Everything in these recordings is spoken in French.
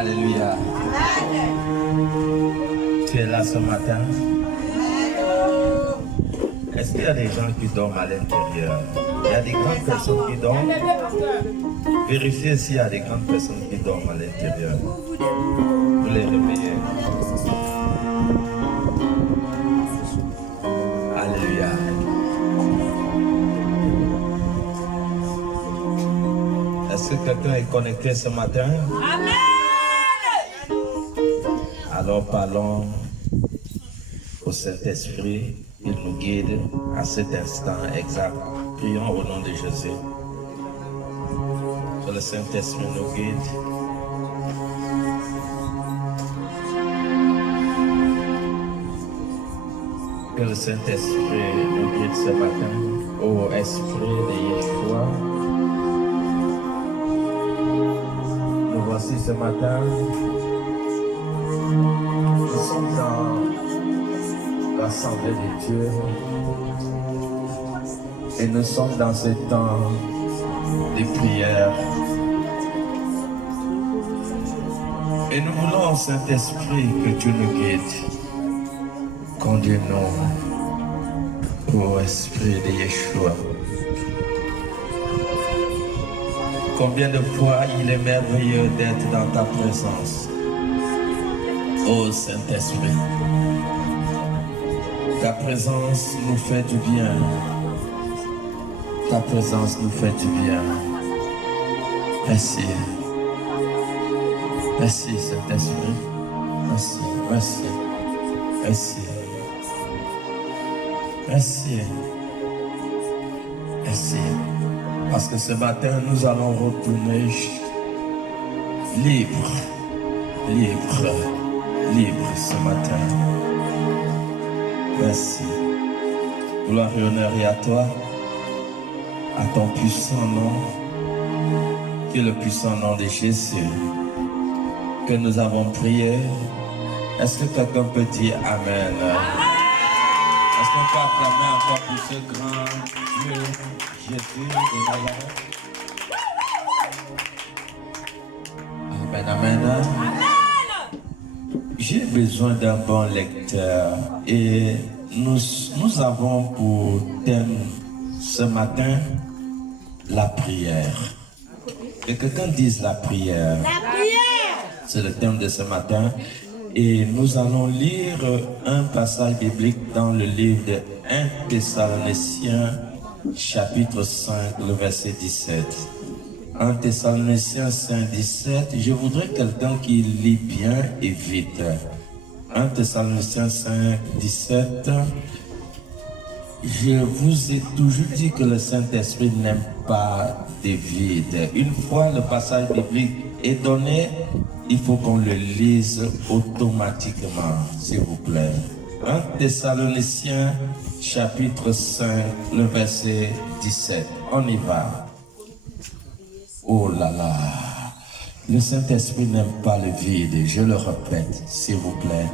Alléluia. Tu es là ce matin? Est-ce qu'il y a des gens qui dorment à l'intérieur? Il y a des grandes personnes qui dorment. Vérifiez s'il y a des grandes personnes qui dorment à l'intérieur. Vous les réveillez. Alléluia. Est-ce que quelqu'un est connecté ce matin? Amen. Alors parlons au Saint-Esprit. Il nous guide à cet instant exact. Prions au nom de Jésus. Que le Saint-Esprit nous guide. Que le Saint-Esprit nous guide ce matin. Ô Esprit de Yeshua. Nous voici ce matin. Nous sommes dans l'Assemblée de Dieu et nous sommes dans ce temps de prière. Et nous voulons, Saint-Esprit, que tu nous guides. Conduis-nous, ô Esprit de Yeshua. Combien de fois il est merveilleux d'être dans ta présence, ô Saint-Esprit. Ta présence nous fait du bien. Ta présence nous fait du bien. Merci. Merci, Saint-Esprit. Merci, merci, merci. Merci. Merci. Parce que ce matin, nous allons retourner libre, libre, libre ce matin. Merci. Gloire et honneur et à toi, à ton puissant nom, qui est le puissant nom de Jésus, que nous avons prié. Est-ce que quelqu'un peut dire Amen? Est-ce qu'on peut acclamer encore pour ce grand Dieu, Jésus de Nazareth? Amen, amen. J'ai besoin d'un bon lecteur et nous avons pour thème ce matin la prière. Que quelqu'un dise la prière. La prière! C'est le thème de ce matin. Et nous allons lire un passage biblique dans le livre de 1 Thessaloniciens, chapitre 5, le verset 17. 1 Thessaloniciens 5, 17. Je voudrais quelqu'un qui lit bien et vite. 1 Thessaloniciens 5, 17. Je vous ai toujours dit que le Saint-Esprit n'aime pas des vides. Une fois le passage biblique est donné, il faut qu'on le lise automatiquement, s'il vous plaît. 1 Thessaloniciens, chapitre 5, le verset 17. On y va. Oh là là. Le Saint-Esprit n'aime pas le vide. Je le répète, s'il vous plaît.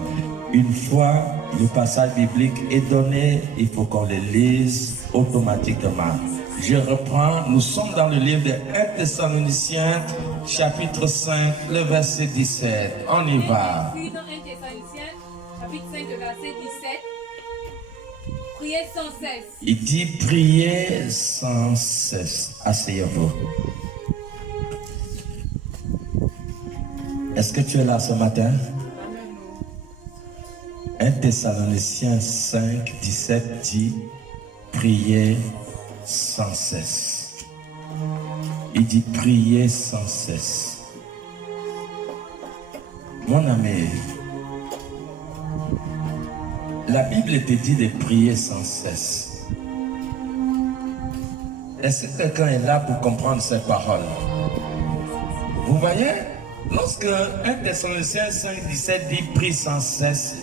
Une fois le passage biblique est donné, il faut qu'on le lise automatiquement. Je reprends, nous sommes dans le livre de 1 Thessaloniciens, chapitre 5, le verset 17. On y va. Puis dans 1 Thessaloniciens, chapitre 5, le verset 17, priez sans cesse. Il dit priez sans cesse. Asseyez-vous. Est-ce que tu es là ce matin? 1 Thessaloniciens 5, 17 dit priez sans cesse. Il dit priez sans cesse. Mon ami, la Bible te dit de prier sans cesse. Est-ce que quelqu'un est là pour comprendre ces paroles? Vous voyez, lorsque 1 Thessaloniciens 5, 17 dit prie sans cesse,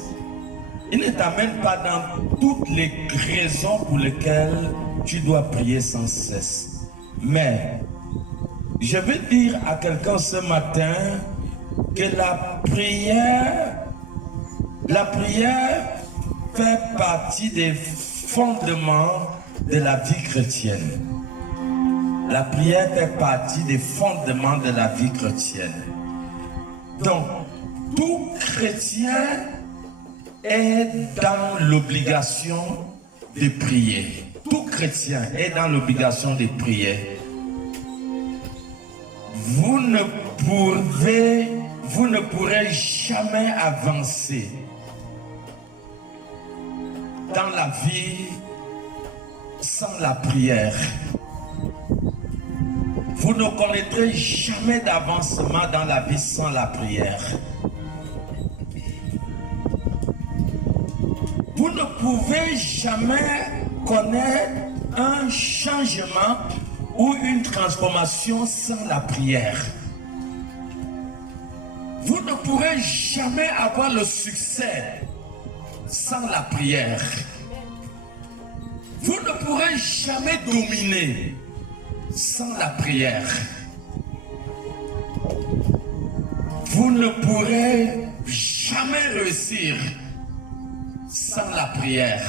il ne t'amène pas dans toutes les raisons pour lesquelles tu dois prier sans cesse. Mais je veux dire à quelqu'un ce matin que la prière fait partie des fondements de la vie chrétienne. La prière fait partie des fondements de la vie chrétienne. Donc, tout chrétien est dans l'obligation de prier. Tout chrétien est dans l'obligation de prier. Vous ne pourrez jamais avancer dans la vie sans la prière. Vous ne connaîtrez jamais d'avancement dans la vie sans la prière. Vous ne pouvez jamais connaître un changement ou une transformation sans la prière. Vous ne pourrez jamais avoir le succès sans la prière. Vous ne pourrez jamais dominer sans la prière. Vous ne pourrez jamais réussir sans la prière.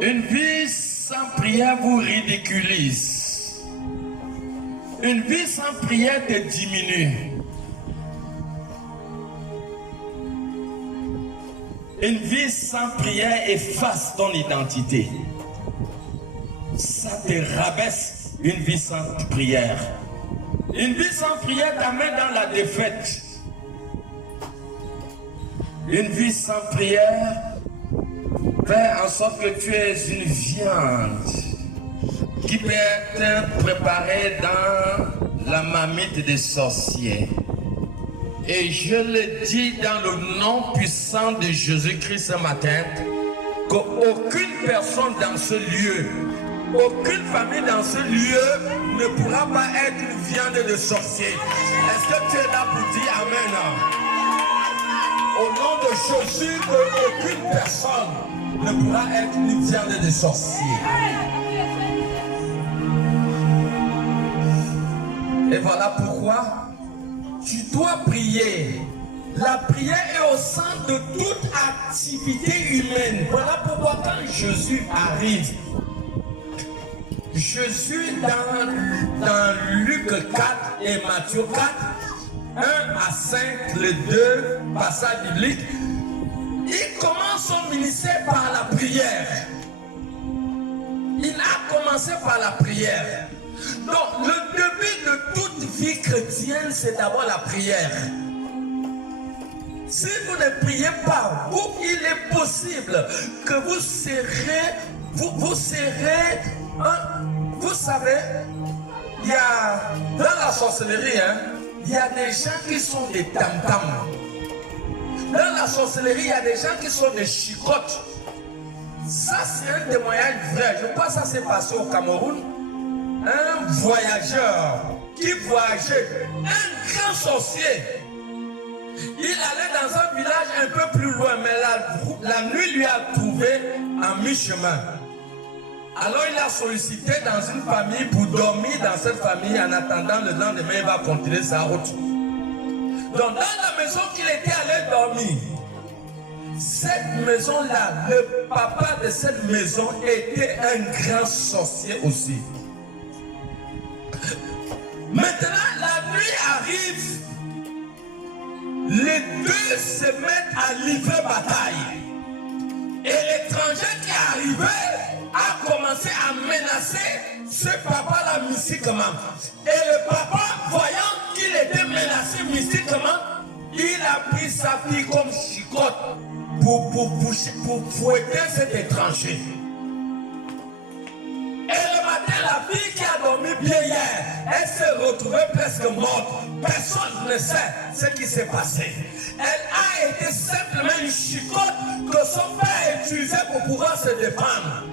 Une vie sans prière vous ridiculise. Une vie sans prière te diminue. Une vie sans prière efface ton identité. Ça te rabaisse une vie sans prière. Une vie sans prière t'amène dans la défaite. Une vie sans prière fait en sorte que tu es une viande qui peut être préparée dans la marmite des sorciers. Et je le dis dans le nom puissant de Jésus-Christ ce matin, qu'aucune personne dans ce lieu, aucune famille dans ce lieu ne pourra pas être une viande de sorcier. Est-ce que tu es là pour dire Amen? Au nom de Jésus, aucune personne ne pourra être une viande de sorcier. Et voilà pourquoi tu dois prier. La prière est au centre de toute activité humaine. Voilà pourquoi quand Jésus arrive, Jésus dans Luc 4 et Matthieu 4, 1 à 5, les deux passages bibliques, il commence son ministère par la prière. Il a commencé par la prière. Donc, le début de toute vie chrétienne, c'est d'abord la prière. Si vous ne priez pas, il est possible que vous serez, vous savez, il y a, dans la sorcellerie, il y a des gens qui sont des tam-tams. Dans la sorcellerie, il y a des gens qui sont des chicottes. Ça, c'est un témoignage vrai. Je crois que ça s'est passé au Cameroun. Un voyageur qui voyageait, un grand sorcier. Il allait dans un village un peu plus loin, mais la nuit lui a trouvé en mi-chemin. Alors il a sollicité dans une famille pour dormir dans cette famille en attendant le lendemain, il va continuer sa route. Donc dans la maison qu'il était allé dormir, cette maison-là, le papa de cette maison était un grand sorcier aussi. Maintenant, la nuit arrive, les deux se mettent à livrer bataille. Et l'étranger qui est arrivé a commencé à menacer ce papa-là mystiquement. Et le papa, voyant qu'il était menacé mystiquement, il a pris sa fille comme chicotte pour fouetter cet étranger. Et le matin, la fille qui a dormi bien hier, elle s'est retrouvée presque morte. Personne ne sait ce qui s'est passé. Elle a été simplement une chicotte que son père a utilisée pour pouvoir se défendre.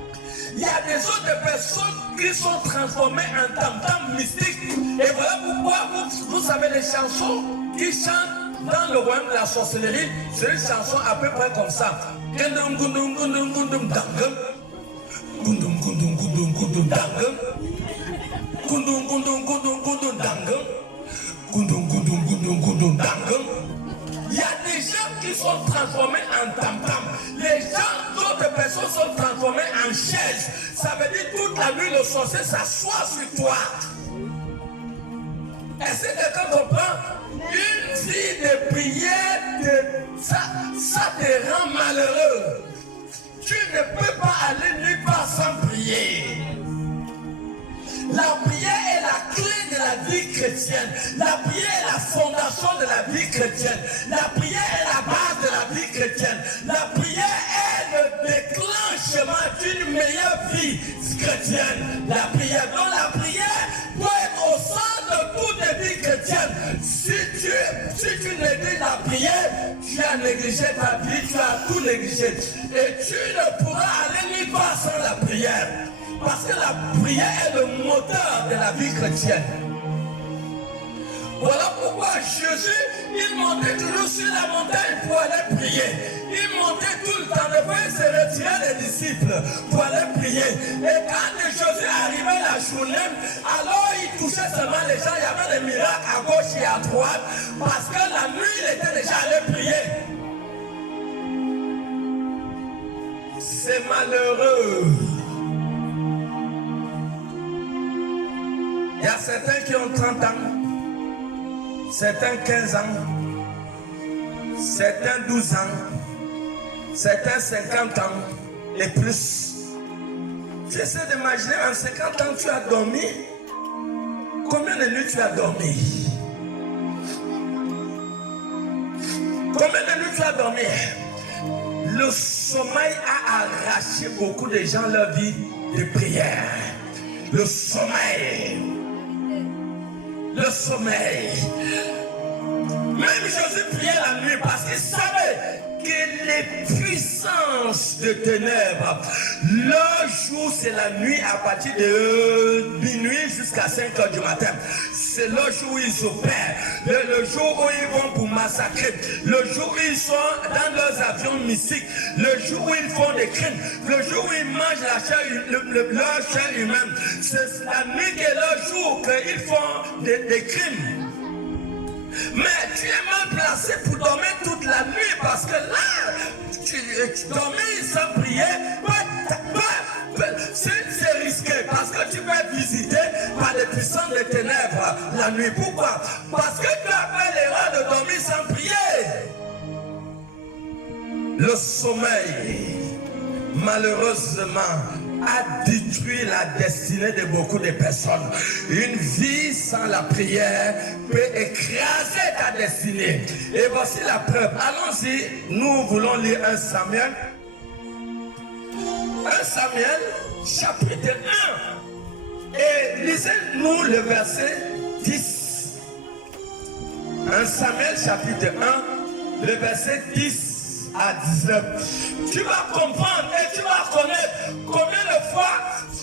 Il y a des autres personnes qui sont transformées en tam-tam mystiques. Et voilà pourquoi vous savez les chansons qui chantent dans le royaume de la sorcellerie, c'est une chanson à peu près comme ça. Gundum gundum gundum gundum dangum. Gundum gundum gundum gundum dangum. Gundum gundum gundum gundum dangum. Gundum gundum gundum gundum dangum. Il y a des gens qui sont transformés en tam-tam. Les gens, d'autres personnes sont transformées en chaises. Ça veut dire toute la nuit le sorcier s'assoit sur toi. Est-ce que quelqu'un comprend? Une vie de prière, ça te rend malheureux. Tu ne peux pas aller nulle part sans prier. La prière est la clé de la vie chrétienne. La prière est la fondation de la vie chrétienne. La prière est la base de la vie chrétienne. La prière est le déclenchement d'une meilleure vie chrétienne. La prière, donc la prière doit être au centre de toute la vie chrétienne. Si tu négliges la prière, tu as négligé ta vie, tu as tout négligé. Et tu ne pourras aller nulle part sans la prière. Parce que la prière est le moteur de la vie chrétienne. Voilà pourquoi Jésus, il montait toujours sur la montagne pour aller prier. Il montait tout le temps, de il se retirait les disciples pour aller prier. Et quand Jésus arrivait la journée, alors il touchait seulement les gens. Il y avait des miracles à gauche et à droite. Parce que la nuit, il était déjà allé prier. C'est malheureux. Il y a certains qui ont 30 ans, certains 15 ans, certains 12 ans, certains 50 ans et plus. Tu essaies d'imaginer, en 50 ans, tu as dormi. Combien de nuits tu as dormi? Combien de nuits tu as dormi? Le sommeil a arraché beaucoup de gens leur vie de prière. Le sommeil. Le sommeil. Même Jésus priait la nuit parce qu'il savait que les puissances de ténèbres, leur jour c'est la nuit à partir de minuit jusqu'à 5 heures du matin. C'est le jour où ils opèrent, le jour où ils vont pour massacrer, le jour où ils sont dans leurs avions mystiques, le jour où ils font des crimes, le jour où ils mangent la chair, leur chair humaine. C'est la nuit qui est leur jour qu'ils font des crimes. Mais tu es mal placé pour dormir toute la nuit parce que là, tu dormir sans prier, c'est risqué parce que tu vas être visité par les puissances des ténèbres la nuit. Pourquoi? Parce que tu as fait l'erreur de dormir sans prier. Le sommeil, malheureusement, a détruit la destinée de beaucoup de personnes. Une vie sans la prière peut écraser ta destinée. Et voici la preuve. Allons-y, nous voulons lire 1 Samuel. 1 Samuel, chapitre 1. Et lisez-nous le verset 10. 1 Samuel, chapitre 1, le verset 10. À 19. Tu vas comprendre et tu vas connaître combien de fois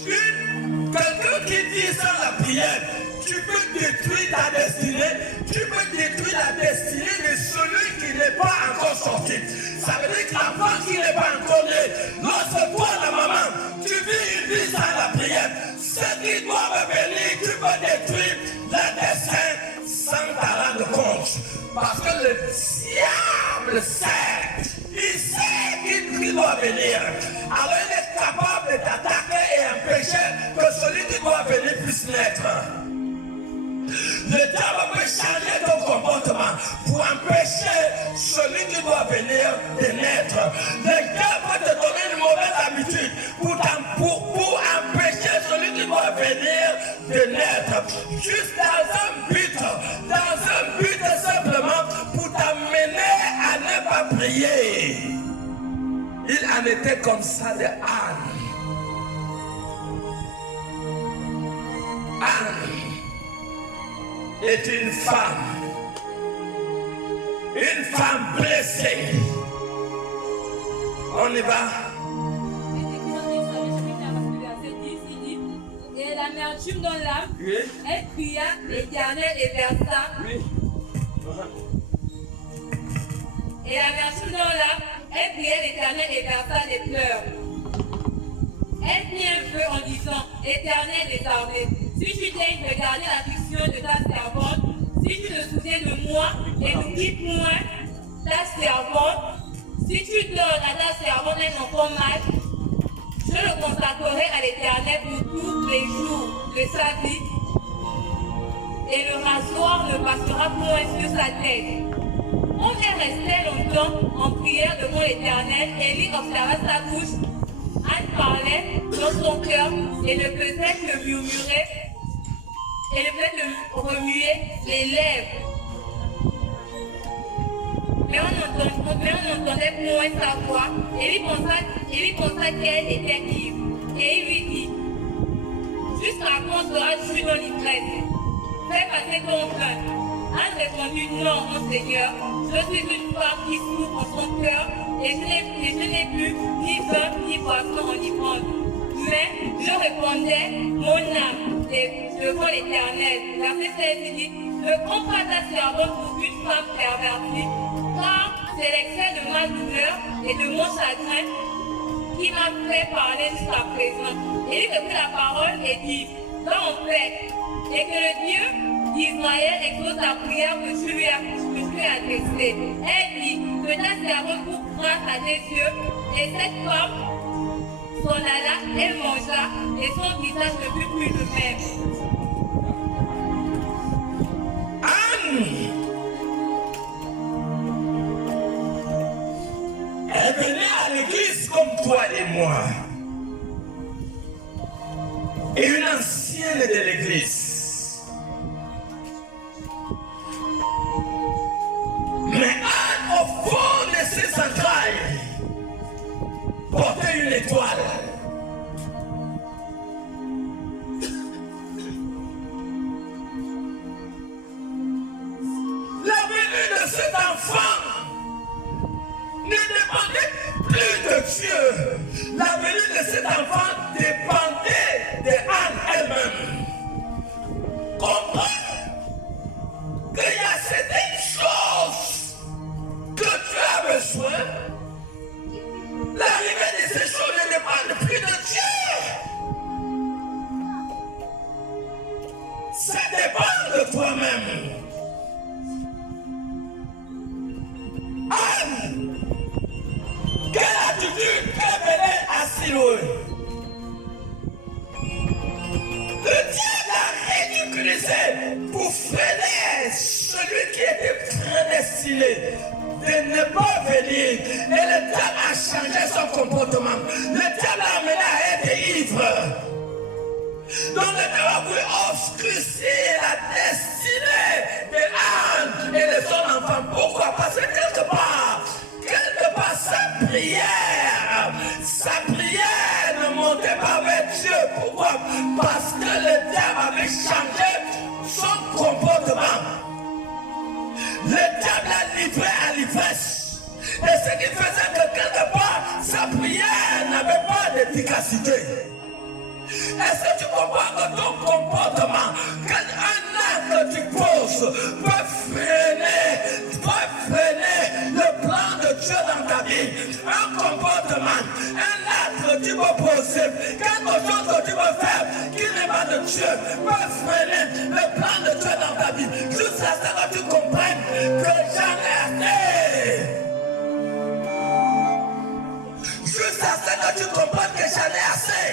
quelqu'un qui dit sans la prière, tu peux détruire ta destinée, tu peux détruire la destinée de celui qui n'est pas encore sorti. Ça veut dire que l'enfant qui n'est pas encore né, lorsque toi la maman, tu vis une vie sans la prière, ceux qui doivent venir, tu peux détruire leur destin sans t'en rendre compte. Parce que le diable sait. Il sait qu'il doit venir. Alors il est capable de t'attaquer et empêcher que celui qui doit venir puisse naître. Le diable peut changer ton comportement pour empêcher celui qui doit venir de naître. Le diable peut te donner une mauvaise habitude pour empêcher celui qui doit venir de naître. Juste dans un but simplement pour t'amener à ne pas prier. Il en était comme ça de Anne. Anne est une femme blessée. On y va. Et l'amertume dans l'âme, elle pria l'Éternel et versa. Et l'amertume dans l'âme, elle pria l'Éternel et versa des pleurs. Elle prit un feu en disant, Éternel des armées, si tu daignes regarder l'affliction de ta servante, si tu te souviens de moi et ne quittes point ta servante, si tu donnes à ta servante un enfant mâle, je le consacrerai à l'Éternel pour tous les jours de sa vie. et le rasoir ne passera point sur sa tête. On est resté longtemps en prière devant l'Éternel. Élie observa sa bouche. Anne parlait dans son cœur et ne faisait que murmurer et ne faisait que remuer les lèvres. Mais on n'entendait point sa voix. Élie pensa qu'elle était ivre. Et il lui dit, jusqu'à quand seras-tu dans l'ivresse? Fais passer ton vin. Anne répondit, non, mon Seigneur, je suis une femme qui souffre en son cœur et je n'ai plus ni vin ni boisson enivrante. Mais je répondais, mon âme est devant l'Éternel. Verset 16 dit, ne prends pas ta servante pour une femme pervertie, car c'est l'excès de ma douleur et de mon chagrin qui m'a fait parler jusqu'à présent. Et il reprit la parole et dit, va en paix, et que le Dieu d'Israël exauce la prière que tu lui as adressée. Elle dit, que ta servante pour grâce à tes yeux, et cette femme s'en alla, elle mangea, et son visage ne fut plus le même. Anne, elle venait à l'église comme toi et moi. Et une ancienne de l'église. Mais Anne, au fond de ses entrailles, portait une étoile. La venue de cet enfant ne dépendait plus de Dieu. La venue de cet enfant dépendait de Anne elle-même. Comprends qu'il y a certaines choses que tu as besoin. L'arrivée de ces choses ne dépend plus de Dieu. Ça dépend de toi-même. Anne, quelle attitude qu'elle venait à Siloé. Le diable a ridiculisé pour freiner celui qui était prédestiné de ne pas venir. Et le diable a changé son comportement. Le diable l'a amené à être ivre. Donc le diable voulait obscurcir la destinée de Anne et de son enfant. Pourquoi? Parce que quelque part, sa prière ne montait pas vers Dieu. Pourquoi? Parce que le diable avait changé son comportement. Le diable l'a livré à l'ivresse. Et ce qui faisait que quelque part, sa prière n'avait pas d'efficacité. Est-ce que tu comprends que ton comportement, qu'un acte que tu poses peut freiner le plan de Dieu dans ta vie? Un comportement, un acte que tu peux poser, quelque chose que tu peux faire qui n'est pas de Dieu peut freiner le plan de Dieu dans ta vie. Jusqu'à ce que tu comprennes que j'en ai assez. Jusqu'à ce que tu comprennes que j'en ai assez.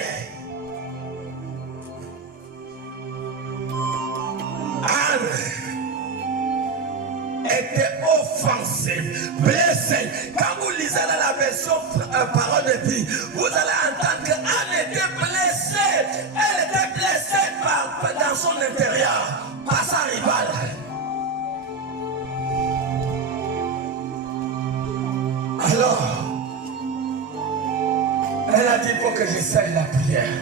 Anne était offensée, blessée. Quand vous lisez la version parole de vie, vous allez entendre qu'Anne était blessée. Elle était blessée dans son intérieur, par sa rivale. Alors, elle a dit, il faut que j'essaye la prière.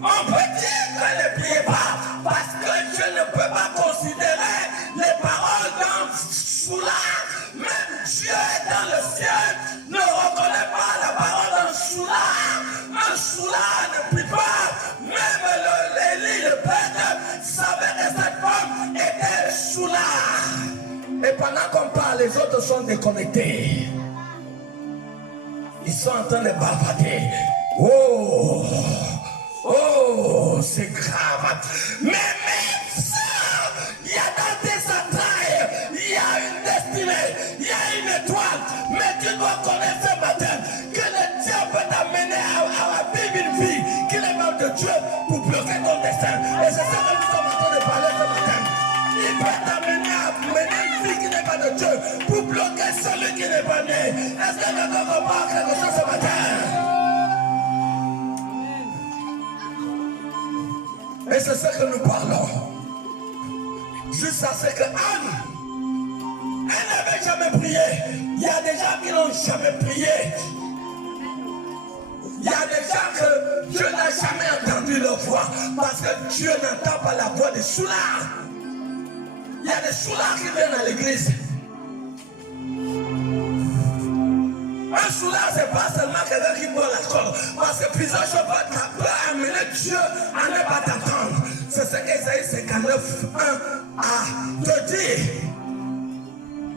On peut dire qu'elle ne prie pas parce que je ne peux pas considérer les paroles d'un soulard. Même Dieu dans le ciel ne reconnaît pas la parole d'un soulard. Un soulard ne prie pas. Même Élie, le prêtre, savait que cette femme était soulard. Et pendant qu'on parle, les autres sont déconnectés. Ils sont en train de bavarder. Oh! Oh, c'est grave. Mais même ça, il y a dans tes entrailles, il y a une destinée, il y a une étoile. Mais tu dois connaître ce matin que le diable peut t'amener à vivre une vie qui n'est pas de Dieu pour bloquer ton destin. Et c'est ça que nous sommes en train de parler ce matin. Il peut t'amener à mener une vie qui n'est pas de Dieu pour bloquer celui qui n'est pas né. Est-ce que quelqu'un comprend quelque chose ce matin? Et c'est ce que nous parlons. Jusqu'à ce que Anne, elle n'avait jamais prié. Il y a des gens qui n'ont jamais prié. Il y a des gens que Dieu n'a jamais entendu leur voix. Parce que Dieu n'entend pas la voix des soulards. Il y a des soulards qui viennent à l'église. Un soulard, c'est pas seulement quelqu'un qui boit l'alcool. Parce que plusieurs choses peuvent amener Dieu à ne pas t'entendre. C'est ce qu'Ésaïe 59, 1 à te dire.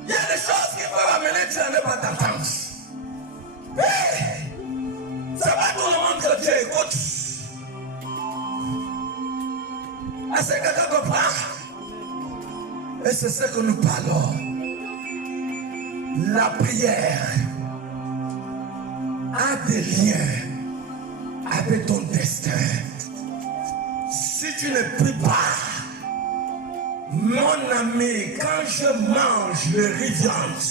Il y a des choses qui peuvent amener Dieu à ne pas t'entendre. Hey! C'est pas tout le monde que Dieu écoute. Est-ce que quelqu'un comprend? Et c'est ce que nous parlons. La prière a des liens avec ton destin. Si tu ne pries pas, mon ami, quand je mange le riz viande,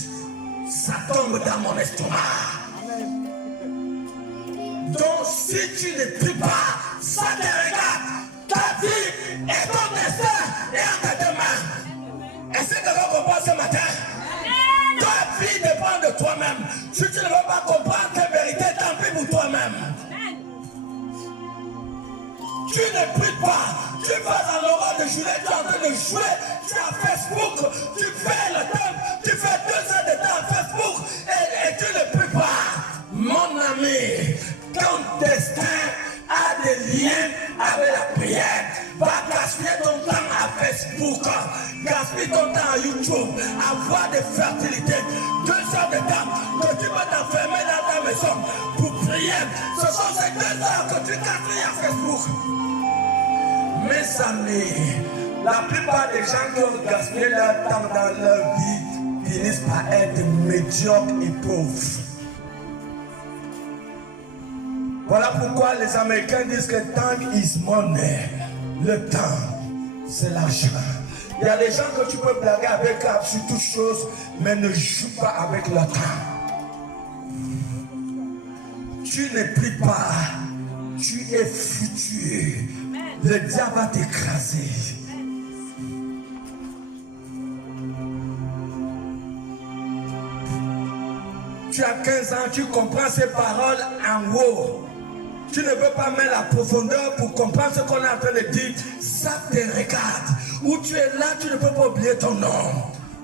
ça tombe dans mon estomac. Donc si tu ne pries pas, ça te regarde. Ta vie et ton destin est entre tes mains. Est-ce que quelqu'un comprend ce matin? Ta vie dépend de toi-même. Si tu ne veux pas comprendre tes vérités, tant pis pour toi-même. Tu ne pries pas. Tu vas dans l'aura de Juillet, tu es en train de jouer. Tu es à Facebook. Tu fais le temps. Tu fais 2 heures de temps à Facebook. Et tu ne pries pas. Mon ami, ton destin a des liens avec la prière. Va gaspiller ton temps à Facebook, gaspiller ton temps à YouTube, à voir des fertilités, 2 heures de temps que tu vas t'enfermer dans ta maison pour prier. Ce sont ces 2 heures que tu gaspilles à Facebook. Mes amis, la plupart des gens qui ont gaspillé leur temps dans leur vie finissent par être médiocres et pauvres. Voilà pourquoi les Américains disent que time is money. Le temps, c'est l'argent. Il y a des gens que tu peux blaguer avec sur toutes choses, mais ne joue pas avec le temps. Tu ne pries pas, tu es foutu. Le diable va t'écraser. Tu as 15 ans, tu comprends ces paroles en haut. Tu ne peux pas mettre la profondeur pour comprendre ce qu'on est en train de dire. Ça te regarde. Où tu es là, tu ne peux pas oublier ton nom.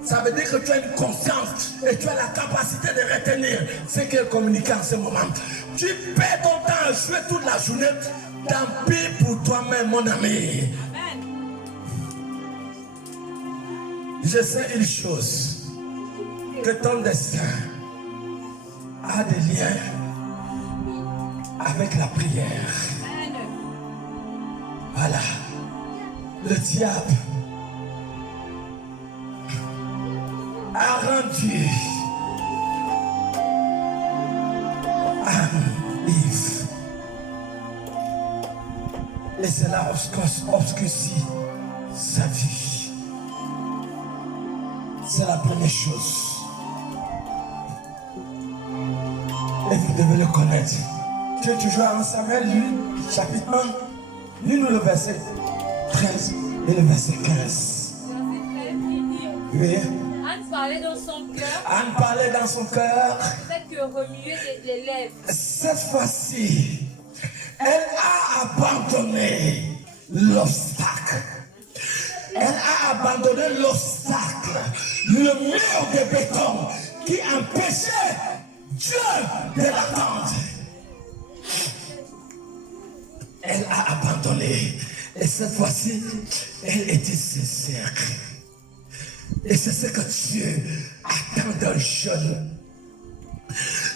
Ça veut dire que tu as une conscience et tu as la capacité de retenir ce qui est communiqué en ce moment. Tu perds ton temps à jouer toute la journée. Tant pis pour toi-même, mon ami. Je sais une chose, que ton destin a des liens avec la prière. Voilà. Le diable a rendu Yves. Et cela obscurcit sa vie. C'est la première chose. Et vous devez le connaître. Tu es toujours en Samuel, chapitre 1. Lis-nous le verset 13 et le verset 15. Oui. Anne parlait dans son cœur. Anne parlait dans son cœur. Peut-être que remuer les lèvres. Cette fois-ci, elle a abandonné l'obstacle. Elle a abandonné l'obstacle, le mur de béton qui empêchait Dieu de l'attendre. Elle a abandonné. Et cette fois-ci, elle était sincère. Et c'est ce que Dieu attend d'un jeune.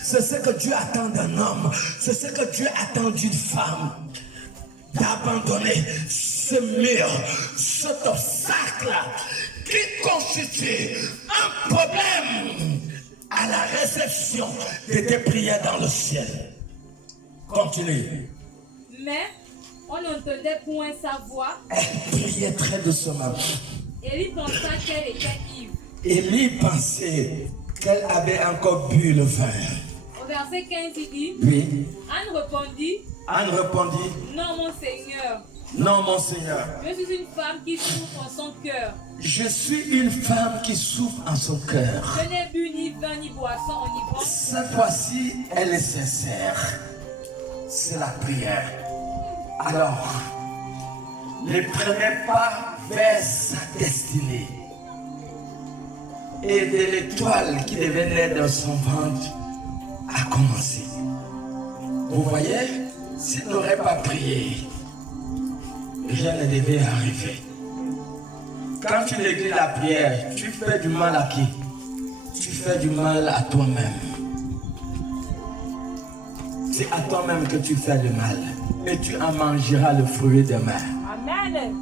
C'est ce que Dieu attend d'un homme. C'est ce que Dieu attend d'une femme. D'abandonner ce mur, cet obstacle qui constitue un problème à la réception de tes prières dans le ciel. Continue. Mais On n'entendait point sa voix. Elle priait très doucement. Élie pensa qu'elle était ivre. Élie pensait qu'elle avait encore bu le vin. Au verset 15, il dit, Oui. Anne répondit, non, mon Seigneur, non, mon Seigneur. Je suis une femme qui souffre en son cœur. Je suis une femme qui souffre en son cœur. Je n'ai bu ni vin ni boisson enivrante. Cette fois-ci, elle est sincère. C'est la prière. Alors, les premiers pas vers sa destinée et de l'étoile qui devait naître dans son ventre a commencé. Vous voyez, s'il n'aurait pas prié, rien ne devait arriver. Quand tu négliges la prière, tu fais du mal à qui? Tu fais du mal à toi-même. C'est à toi-même que tu fais le mal. Et tu en mangeras le fruit demain. Amen.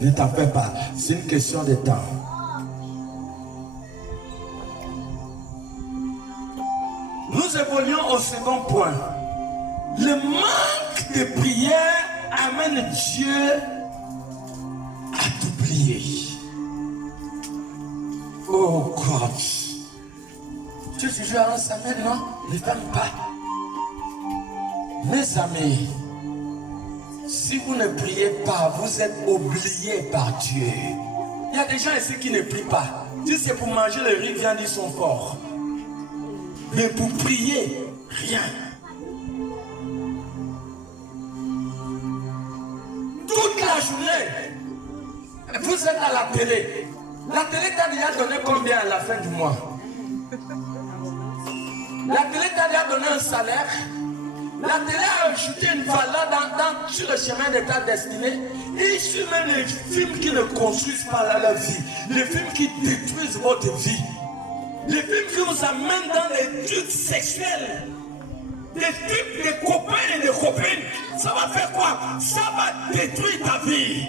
Ne t'en fais pas. C'est une question de temps. Nous évoluons au second point. Le manque de prière amène Dieu à t'oublier. Oh God. Tu es toujours en Samuel, non? Ne t'aime pas. Mes amis, si vous ne priez pas, vous êtes oubliés par Dieu. Il y a des gens ici qui ne prient pas. Si c'est pour manger le riz, viande, ils sont forts. Mais pour prier, rien. Toute la journée, vous êtes à la télé. La télé t'a déjà donné combien à la fin du mois? La télé t'a déjà donné un salaire. La télé a ajouté une valeur sur le chemin de ta destinée. Et sur même les films qui ne construisent pas la vie. Les films qui détruisent votre vie. Les films qui vous amènent dans les trucs sexuels. Des films de copains et de copines. Ça va faire quoi? Ça va détruire ta vie.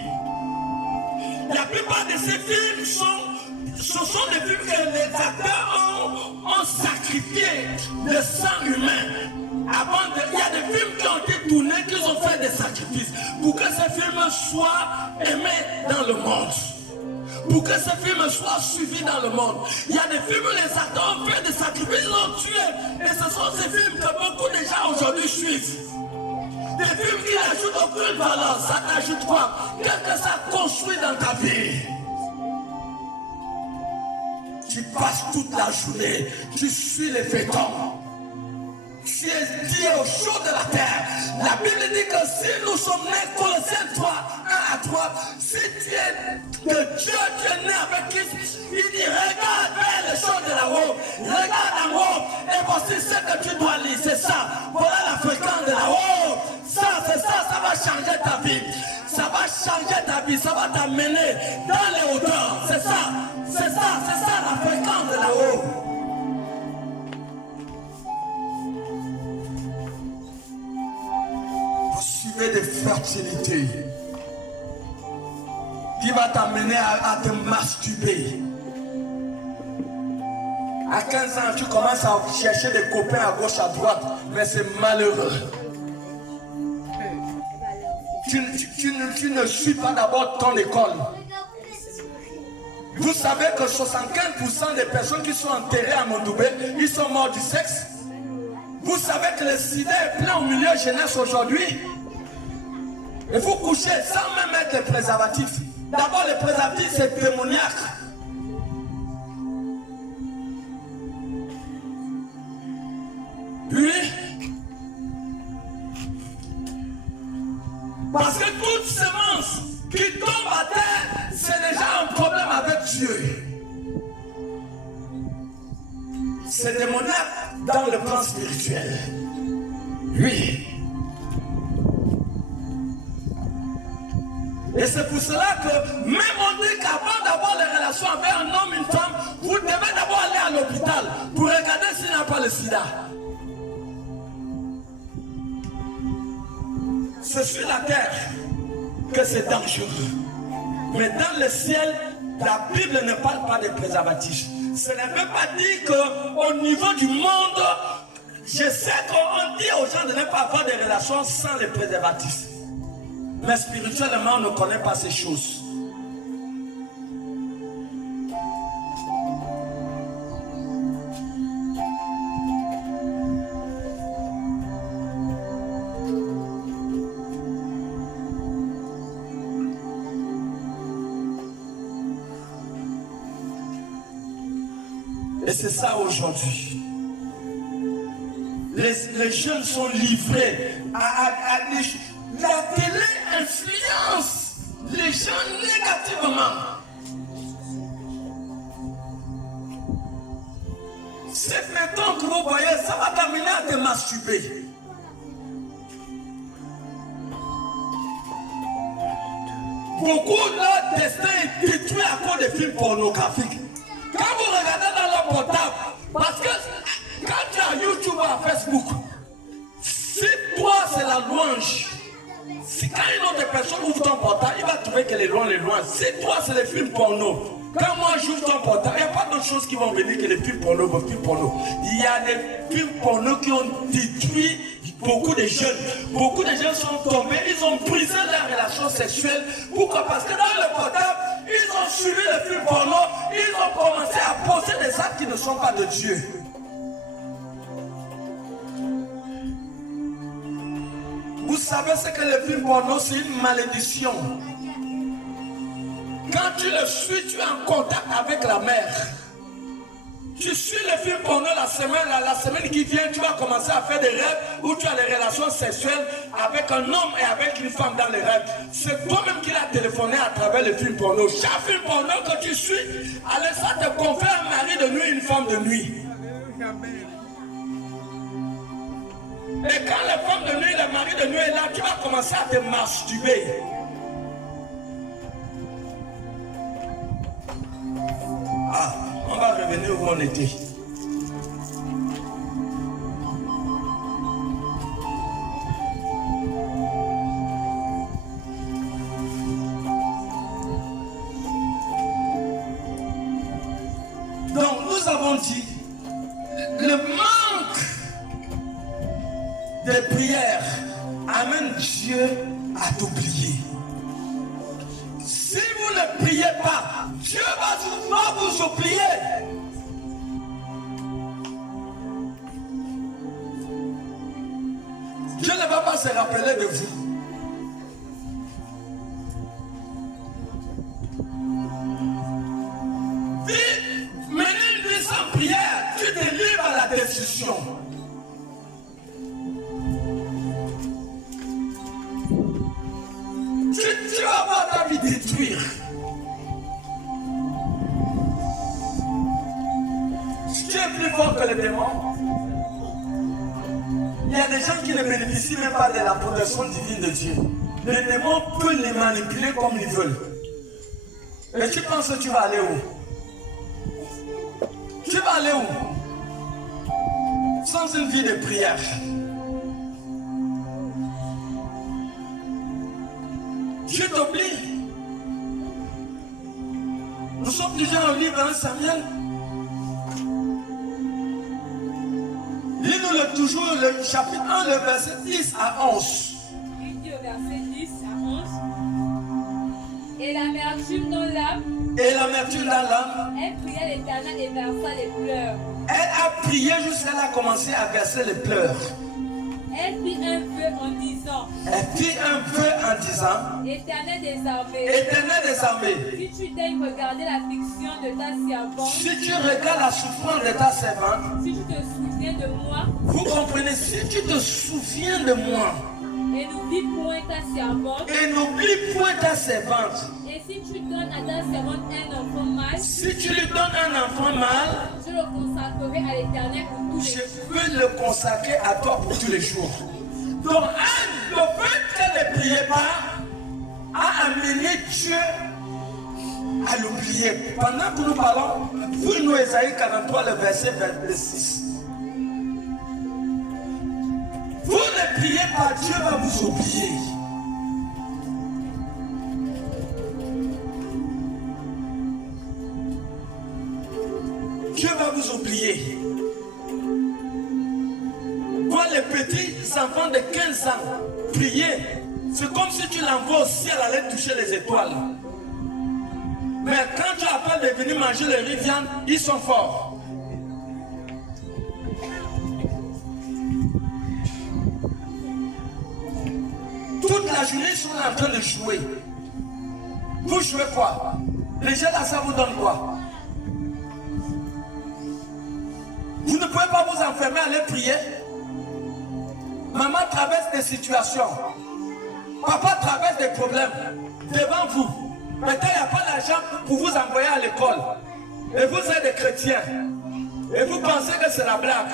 La plupart de ces films ce sont des films que les acteurs ont sacrifié le sang humain. Il y a des films qui ont été tournés, qui ont fait des sacrifices pour que ces films soient aimés dans le monde. Pour que ces films soient suivis dans le monde. Il y a des films où les acteurs ont fait des sacrifices, ils ont tué. Et ce sont ces films que beaucoup de gens aujourd'hui suivent. Des films qui n'ajoutent aucune valeur. Ça n'ajoute quoi? Qu'est-ce que ça construit dans ta vie? Tu passes toute la journée, tu suis les fétons. Tu es lié au chaud de la terre. La Bible dit que si nous sommes nés, Colossiens 3, 1 à 3, si tu es de Dieu, tu es né avec Christ, il dit regarde vers les choses de là-haut, regarde en haut, et voici ce que tu dois lire, c'est ça. Voilà la fréquence de là-haut. Ça, c'est ça, ça va changer ta vie. Ça va changer ta vie, ça va t'amener dans les hauteurs. C'est ça, c'est ça, c'est ça la fréquence de là-haut. De fertilité qui va t'amener à te masturber. À 15 ans, tu commences à chercher des copains à gauche, à droite, mais c'est malheureux. Tu ne suis pas d'abord ton école. Vous savez que 75% des personnes qui sont enterrées à Mondoubé, ils sont morts du sexe. Vous savez que le sida est plein au milieu jeunesse aujourd'hui. Il faut coucher sans même mettre les préservatifs. D'abord, les préservatifs, c'est démoniaque. Puis, parce que toute semence qui tombe à terre, c'est déjà un problème avec Dieu. C'est démoniaque dans le plan spirituel. Oui. Et c'est pour cela que même on dit qu'avant d'avoir les relations avec un homme, une femme, vous devez d'abord aller à l'hôpital pour regarder s'il n'a pas le sida. C'est sur la terre que c'est dangereux. Mais dans le ciel, la Bible ne parle pas de préservatifs. Ce ne veut pas dire qu'au niveau du monde, je sais qu'on dit aux gens de ne pas avoir de relations sans les préservatifs. Mais spirituellement, on ne connaît pas ces choses. Et c'est ça aujourd'hui. Les jeunes sont livrés à la télé influence les jeunes négativement. Cette méthode que vous voyez, ça va t'amener à te masturber. Beaucoup de leur destin est détruit à cause des films pornographiques. Quand vous regardez dans leur portable, parce que quand tu as YouTube ou à Facebook, si toi c'est la louange, si quand une autre personne ouvre ton portable, il va trouver qu'elle est loin, Si toi c'est les films porno, quand moi j'ouvre ton portable, il n'y a pas d'autre chose qui vont venir que les films porno, Il y a des films porno qui ont détruit beaucoup de jeunes. Beaucoup de jeunes sont tombés, ils ont brisé leur relation sexuelle. Pourquoi? Parce que dans le portable, ils ont suivi les films porno, ils ont commencé à poser des actes qui ne sont pas de Dieu. Vous savez ce que le film porno, c'est une malédiction. Quand tu le suis, tu es en contact avec la mère. Tu suis le film porno la semaine qui vient, tu vas commencer à faire des rêves où tu as des relations sexuelles avec un homme et avec une femme dans les rêves. C'est toi-même qui l'as téléphoné à travers le film porno. Chaque film porno que tu suis, ça te confère un mari de nuit et une femme de nuit. Et quand la femme de nuit, le mari de nuit est là, tu vas commencer à te masturber. Ah, on va revenir où on était. Donc, nous avons dit, le manque de prière amène Dieu à t'oublier. Si vous ne priez pas, Dieu va vous oublier. Dieu ne va pas se rappeler de vous. Mener une vie sans prière, tu te livres à la destruction. Tu vas voir ta vie détruire. Tu es plus fort que les démons. Il y a des gens qui ne bénéficient même pas de la protection divine de Dieu. Les démons peuvent les manipuler comme ils veulent. Et tu penses que tu vas aller où? Tu vas aller où? Sans une vie de prière. Dieu t'oublie. Nous sommes déjà au livre 1 Samuel. Lis-nous toujours le chapitre 1, le verset 10 à 11. Il dit au verset 10 à 11. Et l'amertume dans l'âme. Et l'amertume dans l'âme. Elle pria l'Éternel et versa les pleurs. Elle a prié jusqu'à elle a commencé à verser les pleurs. Elle fit un feu en disant. Elle fit un feu en disant. Éternel des armées. Éternel des armées. Si tu daignes regarder l'affliction de ta servante. Si tu regardes la souffrance de ta servante. Si tu te souviens de moi. Vous comprenez, si tu te souviens de moi. Et n'oublie point ta servante. Et n'oublie point ta servante. Et si tu donnes à ta servante un enfant mâle. Si tu lui donnes un enfant mâle. Je le consacrerai à l'Éternel pour tous les jours. Je peux le consacrer à toi pour tous les jours. Donc, le fait qu'elle ne priait pas a amené Dieu à l'oublier. Pendant que nous parlons, pour nous, Ésaïe 43, le verset 26. Vous ne priez pas, Dieu va vous oublier. Dieu va vous oublier. Quand les petits enfants de 15 ans priaient, C'est comme si tu l'envoies au ciel aller toucher les étoiles. Mais quand tu appelles de venir manger les riz viande, ils sont forts. Toute la journée, ils sont en train de jouer. Vous jouez quoi? Les gens là, ça vous donne quoi? Vous ne pouvez pas vous enfermer à aller prier. Maman traverse des situations. Papa traverse des problèmes devant vous. Maintenant, il n'y a pas d'argent pour vous envoyer à l'école. Et vous êtes des chrétiens. Et vous pensez que c'est la blague.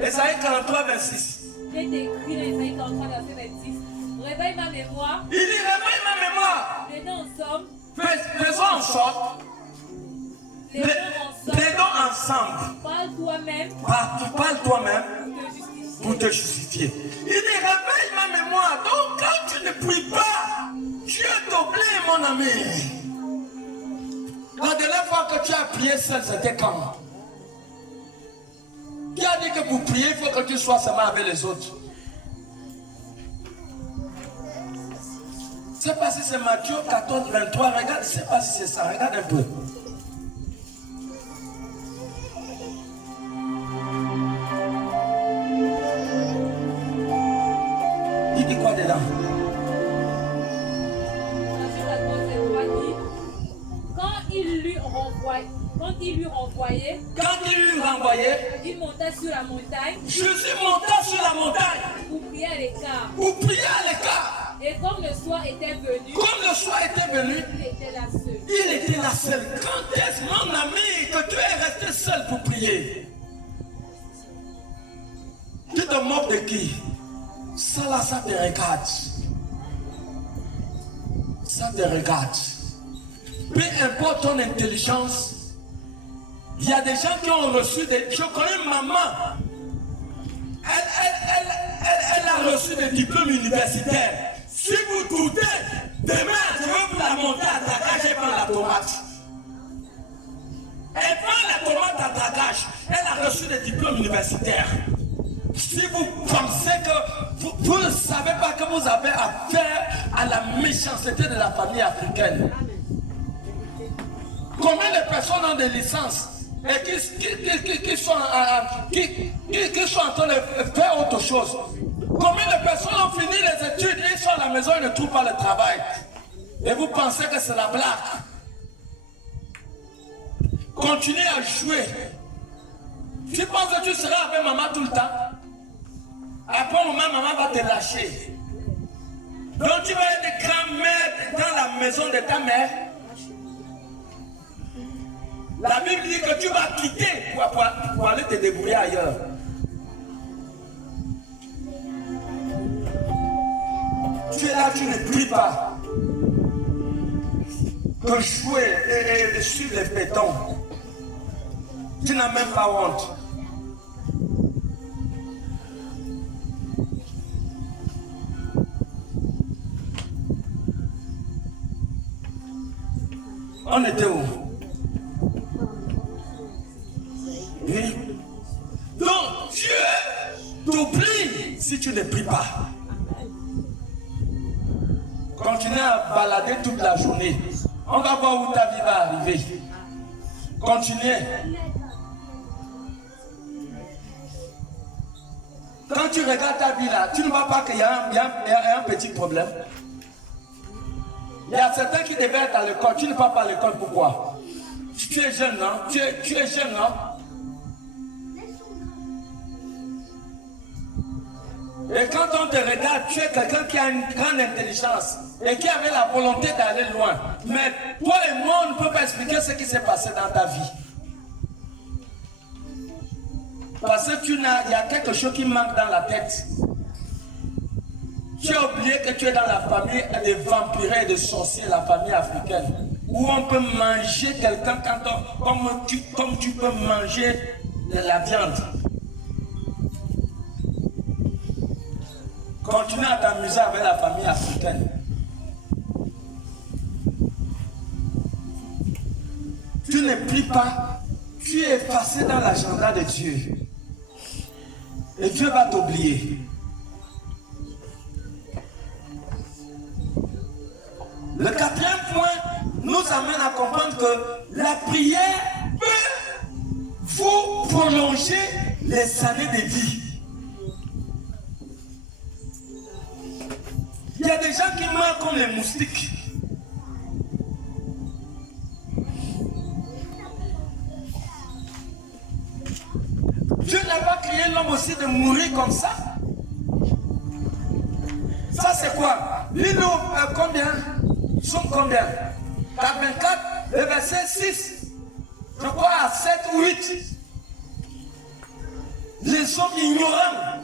Esaïe 43, 26. Il est écrit dans Esaïe 43, verset 26. Réveille ma mémoire. Il dit réveille ma mémoire. Faisons en sorte. Les dons ensemble. Parle toi-même. Parle toi-même pour te justifier. Il dit réveille ma mémoire. Donc quand tu ne pries pas, Dieu t'oublie, mon ami. La dernière fois que tu as prié seul, c'était quand? Qui a dit que pour prier, il faut que tu sois seulement avec les autres? Je ne sais pas si c'est Matthieu 14, 23. Regarde, je ne sais pas si c'est ça. Regarde un peu. Il dit quoi dedans? Quand il lui renvoyait, il monta sur la montagne. Jésus monta sur la montagne Pour prier à l'écart. Et comme le soir était venu, il était là seul. Il était là seul. Quand est-ce, mon ami, que tu es resté seul pour prier? Tu te moques de qui? Ça là, ça te regarde. Ça te regarde. Peu importe ton intelligence, il y a des gens qui ont reçu des... Je connais une maman. Elle a reçu des diplômes universitaires. Si vous doutez, demain, je vais vous la monter à tracage et prendre la tomate. Elle prend la tomate à tracage. Elle a reçu des diplômes universitaires. Si vous pensez que vous ne savez pas que vous avez affaire à la méchanceté de la famille africaine. Combien de personnes ont des licences et qui sont en train de faire autre chose? Combien de personnes ont fini les études et ils sont à la maison et ne trouvent pas le travail? Et vous pensez que c'est la blague? Continuez à jouer. Tu penses que tu seras avec maman tout le temps? Après un moment, maman va te lâcher. Donc tu vas être grand-mère dans la maison de ta mère. La Bible dit que tu vas quitter pour aller te débrouiller ailleurs. Tu es là, tu ne pries pas. Que jouer et suivre les bétons. Tu n'as même pas honte. On était où? Oui. Donc Dieu t'oublie si tu ne pries pas. Continue à balader toute la journée. On va voir où ta vie va arriver. Continuez. Quand tu regardes ta vie là, tu ne vois pas qu'il y a un petit problème. Il y a certains qui devaient être à l'école. Tu ne vas pas à l'école, pourquoi? Tu es jeune, non? Tu es jeune, non? Et quand on te regarde, tu es quelqu'un qui a une grande intelligence et qui avait la volonté d'aller loin. Mais toi et moi, on ne peut pas expliquer ce qui s'est passé dans ta vie. Parce que il y a quelque chose qui manque dans la tête. Tu as oublié que tu es dans la famille des vampires et des sorciers, la famille africaine. Où on peut manger quelqu'un comme tu peux manger de la viande. Continue à t'amuser avec la famille africaine. Tu ne pries pas, tu es effacé dans l'agenda de Dieu. Et Dieu va t'oublier. Le quatrième point nous amène à comprendre que la prière peut vous prolonger les années de vie. Il y a des gens qui meurent comme les moustiques. Dieu n'a pas créé l'homme aussi de mourir comme ça. Ça c'est quoi? L'île combien? Somme combien? 84, le verset 6. Je crois à 7 ou 8. Les hommes ignorants.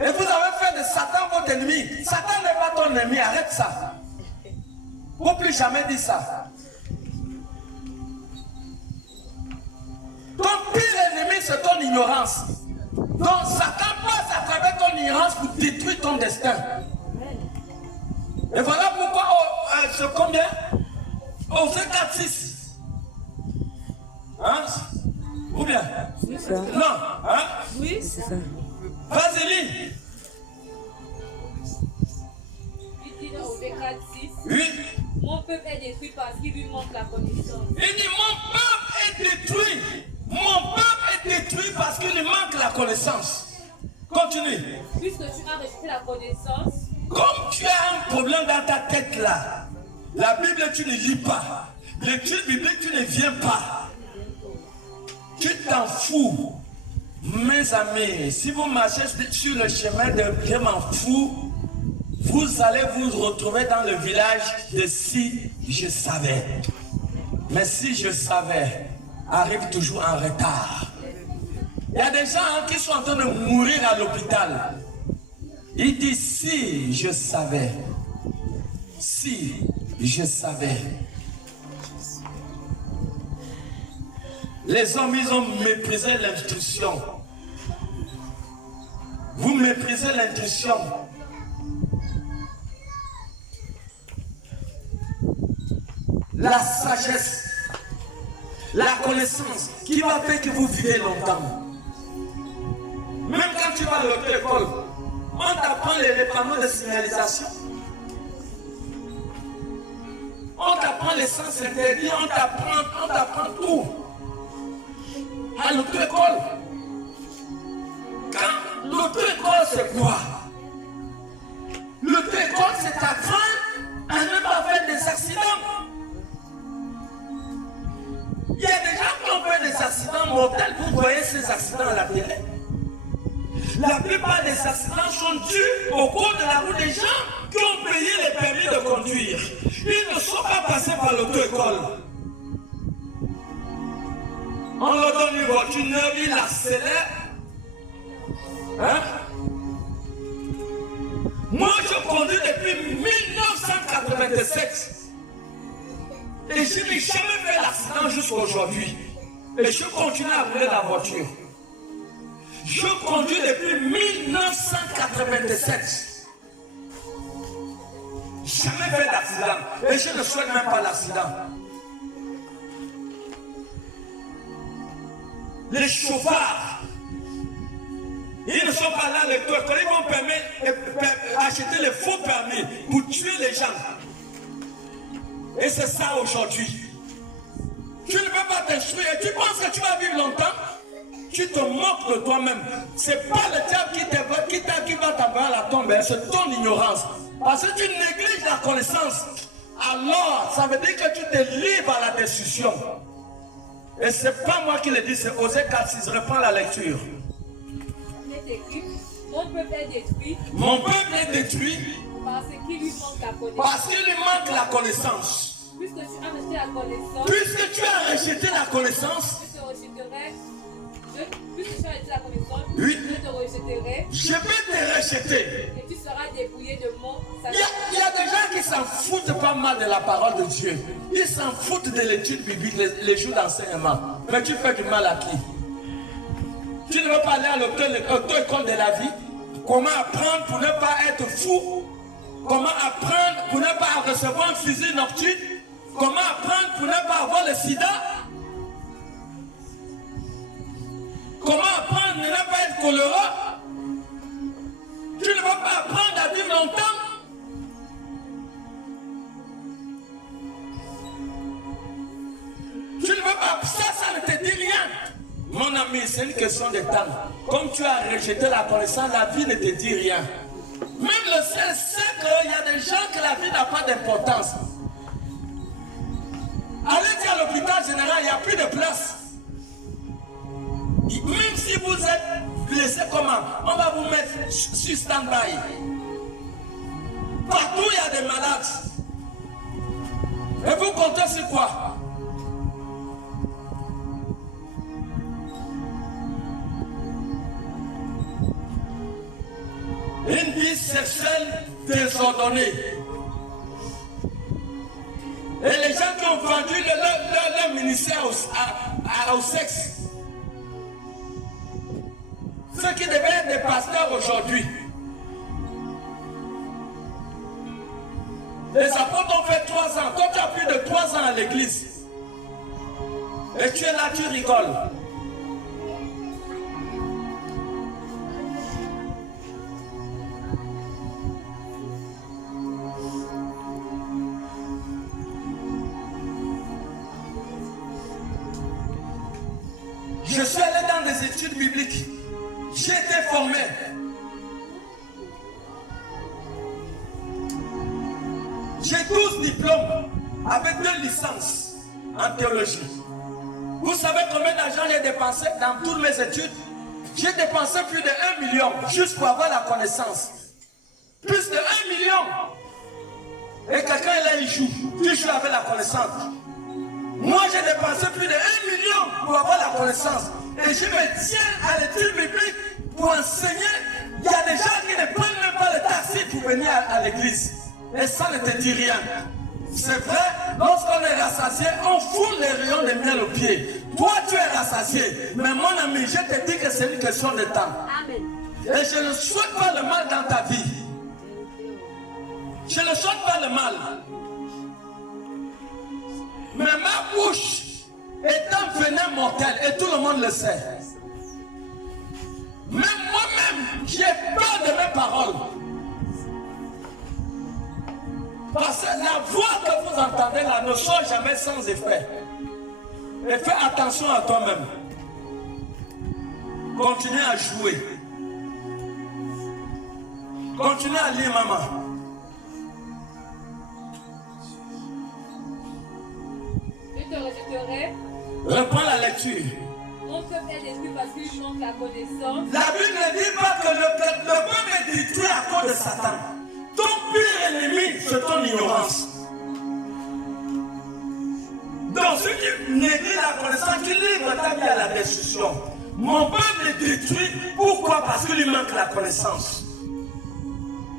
Et vous avez fait de Satan votre ennemi. Satan n'est pas ton ennemi, arrête ça. Il ne faut plus jamais dire ça. Ton pire ennemi, c'est ton ignorance. Donc Satan passe à travers ton ignorance pour détruire ton destin. Et voilà pourquoi, c'est combien? Au 4-6. Hein? Ou bien? C'est ça. Non, hein? Oui, C'est ça. Vas-y, lis. Il dit dans Osée 4:6, Oui. mon peuple est détruit parce qu'il lui manque la connaissance. Il dit, mon peuple est détruit. Mon peuple est détruit parce qu'il lui manque la connaissance. Continue. Puisque tu as rejeté la connaissance, Comme tu as un problème dans ta tête là, la Bible tu ne lis pas. L'étude biblique tu ne viens pas. Tu t'en fous. Mes amis, si vous marchez sur le chemin de je m'en fous, vous allez vous retrouver dans le village de si je savais. Mais si je savais, arrive toujours en retard. Il y a des gens qui sont en train de mourir à l'hôpital. Il dit si je savais, si je savais. Les hommes, ils ont méprisé l'instruction. Vous méprisez l'instruction. La sagesse, la connaissance qui va faire que vous vivez longtemps. Même quand tu vas à l'auto-école, on t'apprend les panneaux de signalisation. On t'apprend les sens interdits, on t'apprend tout. À l'auto-école. Quand l'auto-école, c'est quoi? L'auto-école, c'est apprendre à ne pas faire des accidents. Il y a des gens qui ont fait des accidents mortels, vous voyez ces accidents à la télé. La plupart des accidents sont dus au cours de la route des gens qui ont payé les permis de conduire. Ils ne sont pas passés par l'auto-école. On leur donne une voiture neuve, il accélère. Hein? Moi, je conduis depuis 1987. Et je n'ai jamais fait l'accident jusqu'à aujourd'hui. Et je continue à rouler la voiture. Je conduis depuis 1987. Jamais fait d'accident. Et je ne souhaite même pas l'accident. Les chauffards, ils ne sont pas là, les toits. Ils vont acheter les faux permis pour tuer les gens. Et c'est ça aujourd'hui. Tu ne peux pas t'instruire. Tu penses que tu vas vivre longtemps? Tu te moques de toi-même. Ce n'est pas le diable qui va t'envoyer à la tombe, c'est ton ignorance. Parce que tu négliges la connaissance. Alors, ça veut dire que tu te livres à la destruction. Et ce n'est pas moi qui le dis, c'est Osée 4:6. Reprends la lecture. il est écrit, mon peuple est détruit Mon peuple est détruit parce qu'il lui manque la connaissance. parce qu'il lui manque la connaissance. Puisque tu as rejeté la connaissance, Puisque tu as rejeté la connaissance, je te rejetterai. Puisque tu as rejeté la connaissance, Oui. je te rejetterai je vais te rejeter. et tu seras dépouillé de mon Il y a des gens qui s'en foutent pas mal de la parole de Dieu. Ils s'en foutent de l'étude biblique, les jours d'enseignement. Mais tu fais du mal à qui? Tu ne veux pas aller à l'auto-école de la vie? Comment apprendre pour ne pas être fou? Comment apprendre pour ne pas recevoir un fusil nocturne? Comment apprendre pour ne pas avoir le sida? Comment apprendre pour ne pas être choléra? Tu ne veux pas apprendre à vivre longtemps? ami, c'est une question de temps. Comme tu as rejeté la connaissance, la vie ne te dit rien. Même le ciel sait qu'il y a des gens que la vie n'a pas d'importance. Allez dire à l'hôpital général, il n'y a plus de place. Même si vous êtes blessé comment, on va vous mettre sur stand-by. Partout il y a des malades. Et vous comptez sur quoi? Une vie sexuelle désordonnée. Et les gens qui ont vendu leur ministère au sexe, ceux qui devaient être des pasteurs aujourd'hui. Les apôtres ont fait 3 ans. Toi, tu as plus de 3 ans à l'église. Et tu es là, tu rigoles. Je suis allé dans des études bibliques. J'ai été formé. J'ai 12 diplômes avec 2 licences en théologie. Vous savez combien d'argent j'ai dépensé dans toutes mes études? J'ai dépensé plus de 1 million juste pour avoir la connaissance. Plus de 1 million. Et quelqu'un là, il joue. Tu joues avec la connaissance. Moi, j'ai dépensé plus de 1 million pour avoir la connaissance. Et je me tiens à l'étude biblique pour enseigner. Il y a des gens qui ne prennent même pas le taxi pour venir à l'église. Et ça ne te dit rien. C'est vrai, lorsqu'on est rassasié, on fout les rayons de miel aux pieds. Toi, tu es rassasié. Mais mon ami, je te dis que c'est une question de temps. Amen. Et je ne souhaite pas le mal dans ta vie. Je ne souhaite pas le mal. Mais ma bouche est un venin mortel et tout le monde le sait. Même moi-même, j'ai peur de mes paroles. Parce que la voix que vous entendez là ne sort jamais sans effet. Et fais attention à toi-même. Continue à jouer. Continue à lire, maman. Je te rejetterai. Reprends la lecture. Mon peuple est détruit parce qu'il manque la connaissance. La Bible ne dit pas que le peuple est détruit à cause de Satan. Ton pire ennemi, c'est ton ignorance. Donc, ceux qui négligent la connaissance, qui livrent ta vie à la destruction. Mon peuple est détruit. Pourquoi? Parce qu'il lui manque la connaissance.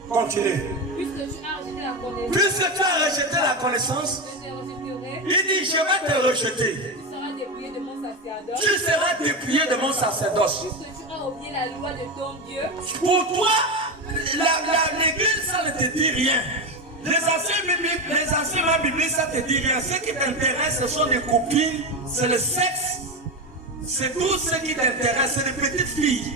Continue. Puisque tu as rejeté la connaissance. Puisque tu as rejeté la connaissance, Je te rejetterai. il dit, je vais te rejeter. Tu seras dépouillé de mon sacerdoce. Tu seras dépouillé de mon sacerdoce. Puisque tu as oublié la loi de ton Dieu. Pour toi, l'église, ça ne te dit rien. Les enseignements bibliques, ça ne te dit rien. Ce qui t'intéresse, ce sont des copines, c'est le sexe. C'est tout ce qui t'intéresse, c'est les petites filles.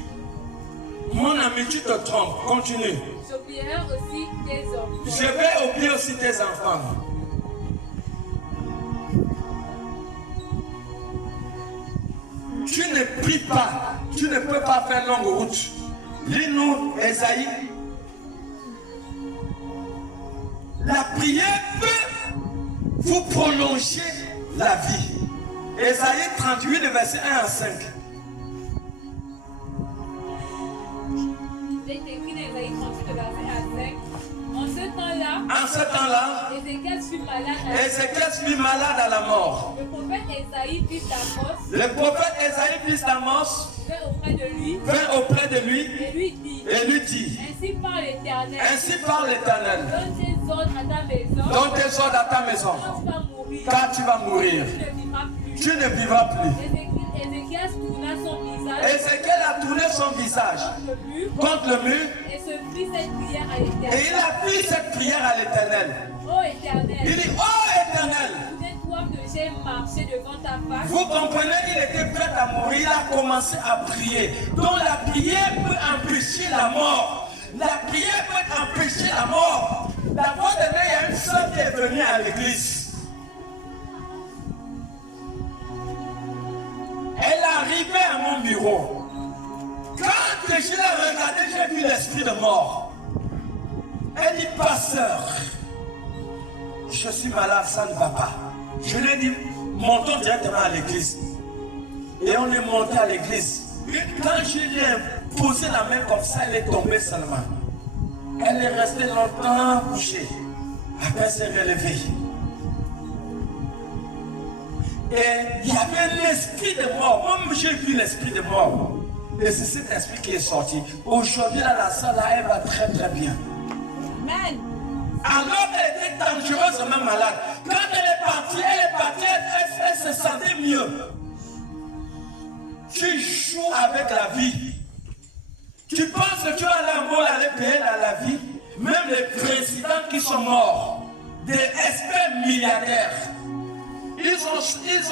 Mon ami, tu te trompes. Continue. J'oublierai aussi tes enfants. Je vais oublier aussi tes enfants. Tu ne pries pas. Tu ne peux pas faire longue route. Lis-nous, Esaïe. La prière peut vous prolonger la vie. Esaïe 38, verset 1 à 5. C'est écrit dans Ésaïe 38, verset 1 à 5. En ce temps-là, Ézéchiel fut malade à la mort. Le prophète Ésaïe, fils d'Amos, Fils d'Amos, vint auprès de lui et lui dit, Ainsi parle l'Éternel. Donne tes ordres à ta maison. Car tu vas mourir. Tu ne vivras plus. Ézéchiel a tourné son visage contre le mur et se fit cette prière à et l'Éternel. il a fait cette prière à l'Éternel. Ô Éternel, Il dit, oh Éternel, souviens-toi que j'ai marché devant ta face. vous comprenez, il était prêt à mourir, il a commencé à prier. Donc la prière peut empêcher la mort. La prière peut empêcher la mort. La fois dernière, il y a une soeur qui est venue à l'église. Elle est arrivée à mon bureau. Quand je l'ai regardée, j'ai vu l'esprit de mort. Elle dit, pasteur, je suis malade, ça ne va pas. Je lui ai dit, montons directement à l'église. Et on est monté à l'église. Quand je lui ai posé la main comme ça, elle est tombée seulement. Elle est restée longtemps couchée. Après, elle s'est relevée. Et il y avait l'esprit de mort. Moi, j'ai vu l'esprit de mort. Et c'est cet esprit qui est sorti. Aujourd'hui, là, la salle, là, elle va très très bien. Amen. Alors elle était dangereusement malade. Quand elle est partie, elle se sentait mieux. Tu joues avec la vie. Tu penses que tu vas aller payer la vie. Même les présidents qui sont morts, des experts milliardaires, ils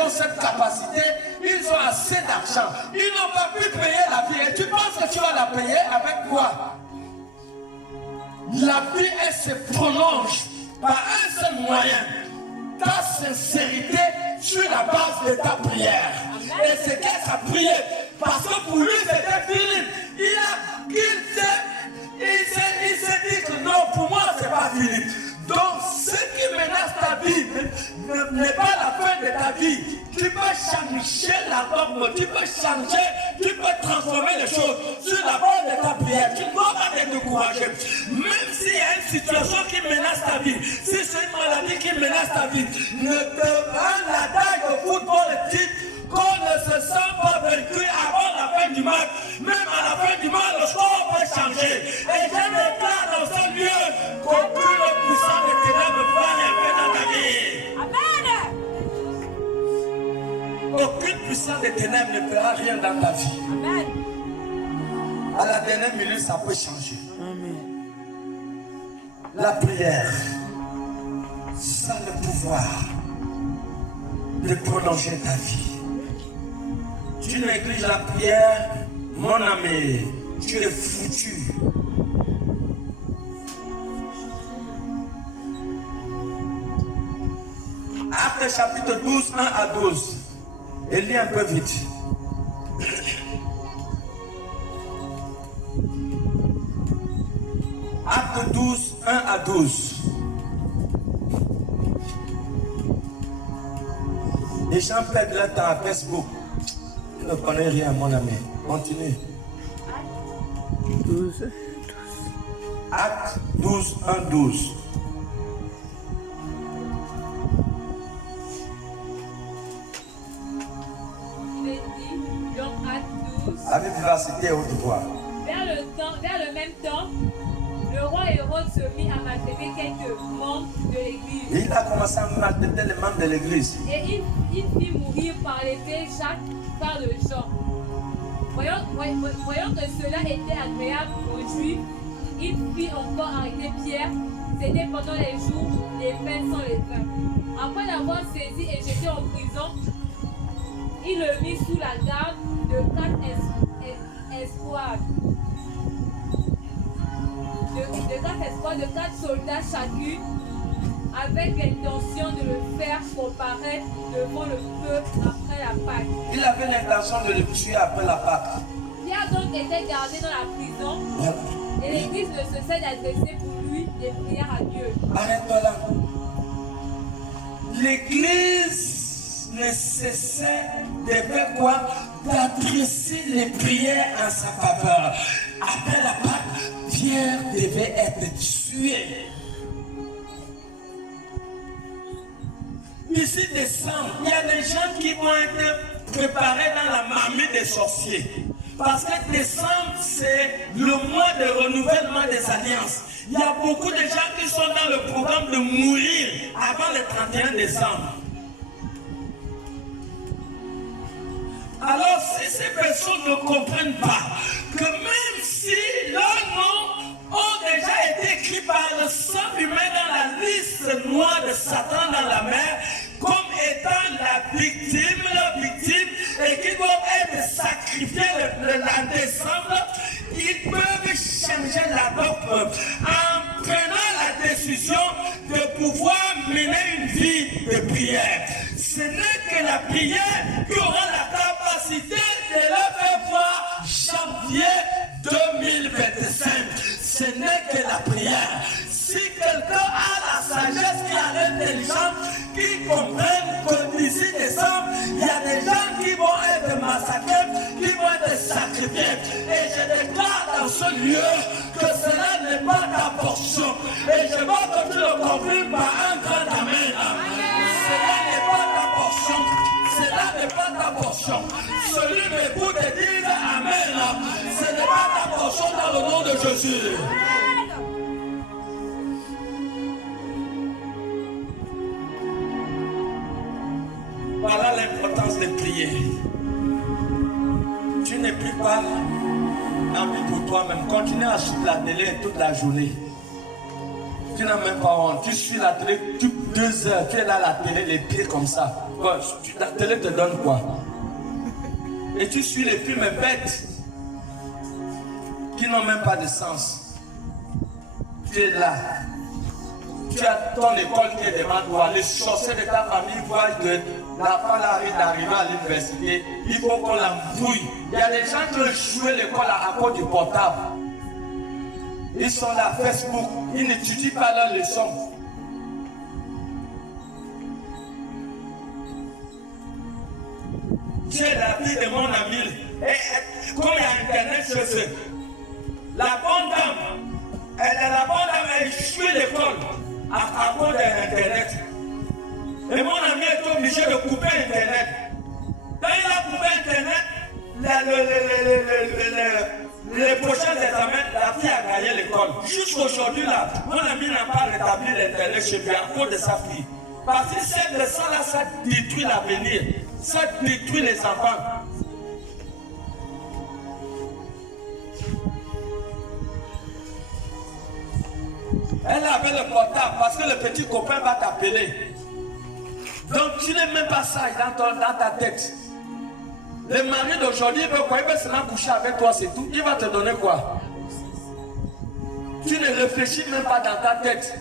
ont cette capacité, ils ont assez d'argent. Ils n'ont pas pu payer la vie. Et tu penses que tu vas la payer avec quoi? La vie, elle se prolonge par un seul moyen. Ta sincérité sur la base de ta prière. Et c'est qu'elle a prié. Parce que pour lui, c'était Philippe. Il s'est dit que non, pour moi, c'est pas Philippe. Donc, ce qui menace ta vie n'est pas la fin de ta vie. Tu peux changer la norme, tu peux changer, tu peux transformer les choses sur la base de ta prière. Tu ne dois pas te décourager. Même s'il y a une situation qui menace ta vie, si c'est une maladie qui menace ta vie, ne te rends la taille au football dit qu'on ne se sent pas vaincu avant la fin du match. Même à la fin du match, le score peut changer. Et je déclare dans ce lieu qu'aucune puissance de ténèbres ne peut rien faire dans ta vie. Amen. Aucune puissance de ténèbres ne fera rien dans ta vie. Amen. À la dernière minute, ça peut changer. Amen. La prière, ça a le pouvoir de prolonger ta vie. Tu négliges la prière, mon ami, tu es foutu. Actes chapitre 12, 1 à 12. Et lis un peu vite. Acte 12, 1 à 12. Les gens perdent leur temps à Facebook. Tu ne connais rien, mon ami. Continue. 12. Acte 12, 1, 12. Il est dit, donc acte 12. Avec vivacité et haute voix. Vers le même temps, le roi Hérode se mit à maltraiter quelques membres de l'église. Il a commencé à maltraiter les membres de l'église. Et il fit mourir par l'épée Jacques, frère de Jean. Voyant que cela était agréable aux Juifs, il fit encore arrêter Pierre. C'était pendant les jours des pains sans levain. Après l'avoir saisi et jeté en prison, il le mit sous la garde de 4 escouades. De 4 soldats chacune, avec l'intention de le faire comparaître devant le peuple après la Pâque. Il avait l'intention de le tuer après la Pâque. Pierre donc était gardé dans la prison et l'église ne cessait d'adresser pour lui des prières à Dieu. Arrête-toi là. L'église ne cessait de faire quoi? D'adresser les prières en sa faveur. Après la Pâque, Pierre devait être tué. D'ici décembre, il y a des gens qui vont être préparés dans la marmite des sorciers. Parce que décembre, c'est le mois de renouvellement des alliances. Il y a beaucoup de gens qui sont dans le programme de mourir avant le 31 décembre. Alors, si ces personnes ne comprennent pas que même si leurs noms ont déjà été écrits par le sang humain dans la liste noire de Satan dans la mer, comme étant la victime, et qui doivent être sacrifiés le décembre, ils peuvent changer la norme en prenant la décision de pouvoir mener une vie de prière. Ce n'est que la prière qui aura la capacité janvier 2025. Ce n'est que la prière. Si quelqu'un a la sagesse, qui a l'intelligence, qui comprenne que d'ici décembre, il y a des gens qui vont être massacrés, qui vont être sacrifiés. Et je déclare dans ce lieu que cela n'est pas ta portion. Et je veux que tu le confirmes par un grand amen. Cela n'est pas ta portion. Cela n'est pas ta portion. Celui qui m'écoute et dit amen. Ce n'est pas ta portion dans le nom de Jésus. Voilà l'importance de prier. Tu ne pries pas en vie pour toi-même. Continue à suivre la télé toute la journée. Tu n'as même pas honte. Tu suis la télé toutes 2 heures. Tu es là à la télé, les pieds comme ça. Bon, la télé te donne quoi? Et tu suis les films bêtes qui n'ont même pas de sens. Tu es là. Tu as ton école qui est devant toi. Les sorciers de ta famille voient que la femme arrive d'arriver à l'université. Il faut qu'on l'embrouille. Il y a des gens qui ont joué l'école à cause du portable. Ils sont là, Facebook. Ils n'étudient pas leurs leçons. Tu es la fille de mon ami. Et comme il y a Internet chez eux, la bonne dame, elle suit l'école à cause de l'Internet. Et mon ami est obligé de couper Internet. Quand il a coupé Internet, les prochains examens, la fille a gagné l'école. Jusqu'aujourd'hui, là, mon ami n'a pas rétabli l'Internet chez lui à cause de sa fille. Parce que cette leçon-là, ça détruit l'avenir. Ça détruit les enfants. Elle avait le portable parce que le petit copain va t'appeler. Donc tu n'es même pas sage dans ta tête. Le mari d'aujourd'hui veut quoi? Il veut seulement coucher avec toi, c'est tout. Il va te donner quoi? Tu ne réfléchis même pas dans ta tête.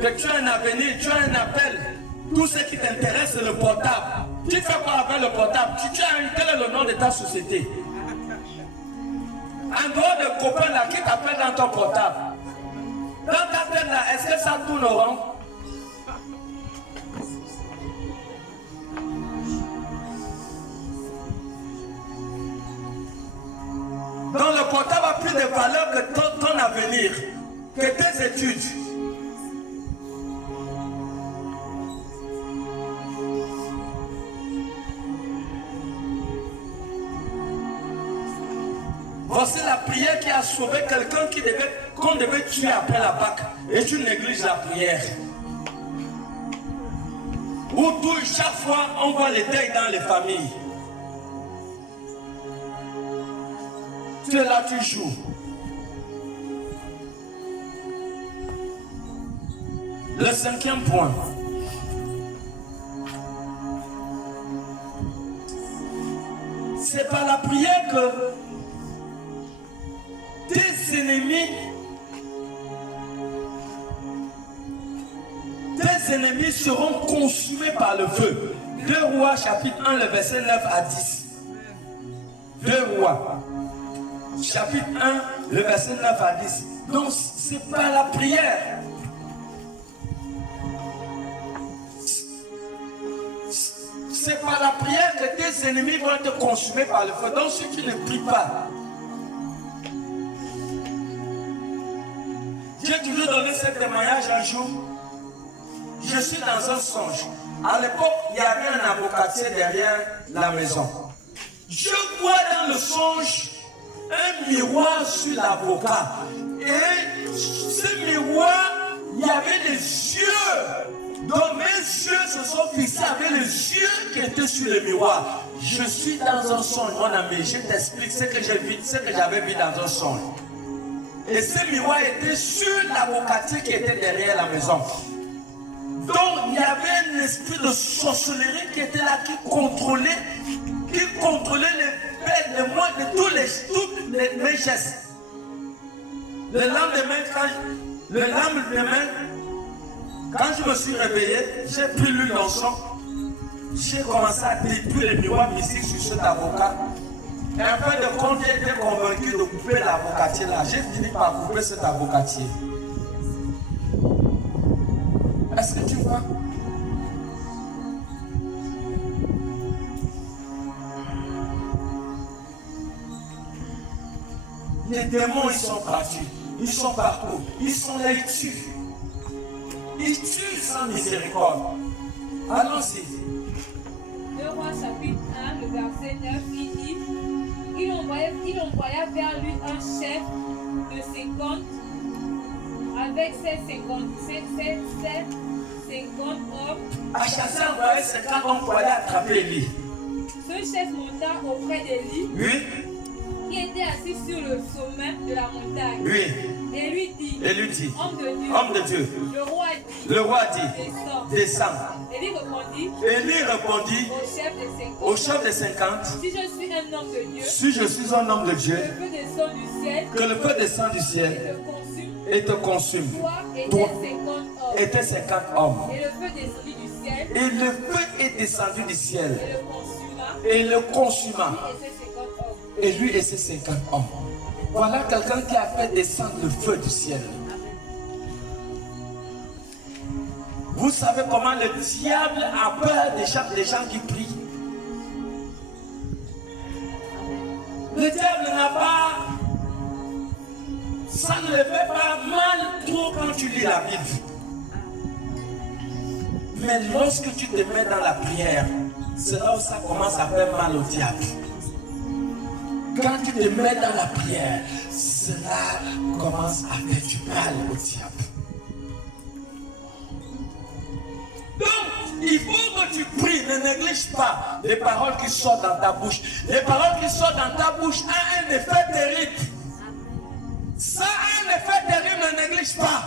Que tu as un avenir, tu as un appel. Tout ce qui t'intéresse, c'est le portable. Tu fais quoi avec le portable? Quel est le nom de ta société? En dehors de copains là qui t'appellent dans ton portable. Dans ta tête là, est-ce que ça tourne au rond? Donc le portable a plus de valeur que ton avenir, que tes études. Voici la prière qui a sauvé quelqu'un qu'on devait tuer après la Pâque. Et tu négliges la prière. Où chaque fois on voit les deuils dans les familles. Tu es là, tu joues. Le 5e point. C'est par la prière que tes ennemis seront consumés par le feu. 2 Rois chapitre 1, le verset 9 à 10. 2 Rois chapitre 1, le verset 9 à 10. Donc c'est par la prière. C'est par la prière que tes ennemis vont être consumés par le feu. Donc si tu ne pries pas, j'ai toujours donné ce témoignage un jour. Je suis dans un songe. À l'époque, il y avait un avocatier derrière la maison. Je vois dans le songe un miroir sur l'avocat. Et ce miroir, il y avait des yeux. Donc mes yeux se sont fixés avec les yeux qui étaient sur le miroir. Je suis dans un songe, mon ami. Je t'explique ce que j'avais vu dans un songe. Et ce miroir était sur l'avocatier qui était derrière la maison. Donc il y avait un esprit de sorcellerie qui était là, qui contrôlait les faits de moi, de tous mes gestes. Le lendemain, quand je me suis réveillé, j'ai pris l'huile d'encens, j'ai commencé à détruire les miroirs mystiques sur cet avocat. Et en fin de compte, j'ai été convaincu de couper l'avocatier là. J'ai fini par couper cet avocatier. Est-ce que tu vois? Les démons, ils sont partis. Ils sont partout. Ils sont là, ils tuent. Ils tuent sans miséricorde. Allons-y. 2 Rois chapitre 1, le verset 9, il dit, il envoya vers lui un chef de 50 avec ses 50 hommes. Achazia envoyait 50 hommes pour aller attraper Élie. Ce chef monta auprès d'Élie, Oui, qui était assis sur le sommet de la montagne, oui. et lui dit, Et lui dit, homme de Dieu, le roi dit, descends. descends. Élie répondit Au chef des 50, si je suis un homme de Dieu, si je suis un homme de Dieu, le feu descend du ciel, que le feu descend du ciel et te consume. et te consume. Toi Toi et tes 50 hommes. et tes 50 hommes. Et le feu descendit du ciel Et le feu est descendu du ciel et le consuma, et le consuma. lui et ses 50 hommes. Et lui et ses 50 hommes. Voilà quelqu'un qui a fait descendre le feu du ciel. Vous savez comment le diable a peur des gens qui prient. Le diable n'a pas... Ça ne le fait pas mal trop quand tu lis la Bible. Mais lorsque tu te mets dans la prière, c'est là où ça commence à faire mal au diable. Quand tu te mets dans la prière, cela commence à faire du mal au diable. Donc, il faut que tu pries, ne néglige pas les paroles qui sortent dans ta bouche. Les paroles qui sortent dans ta bouche ont un effet terrible. Ça a un effet terrible, ne néglige pas.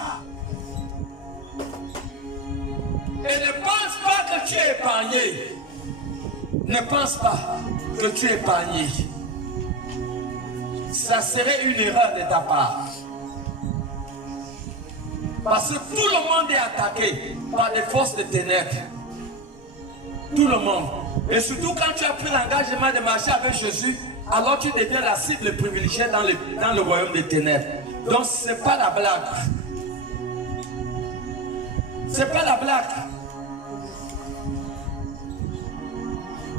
Et ne pense pas que tu es épargné. Ne pense pas que tu es épargné. Ça serait une erreur de ta part. Parce que tout le monde est attaqué par des forces de ténèbres. Tout le monde. Et surtout quand tu as pris l'engagement de marcher avec Jésus, alors tu deviens la cible privilégiée dans le royaume des ténèbres. Donc ce n'est pas la blague. C'est pas la blague.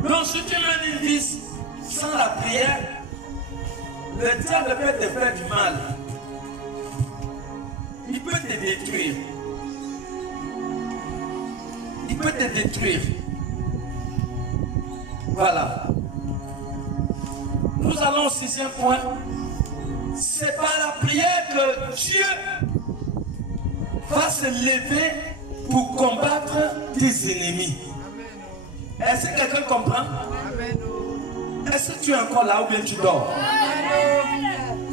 Donc si tu mènes une vie sans la prière, le diable peut te faire du mal. Il peut te détruire. Il peut te détruire. Voilà. Nous allons au 6e point. C'est par la prière que Dieu va se lever pour combattre tes ennemis. Est-ce que quelqu'un comprend? Est-ce que tu es encore là ou bien tu dors?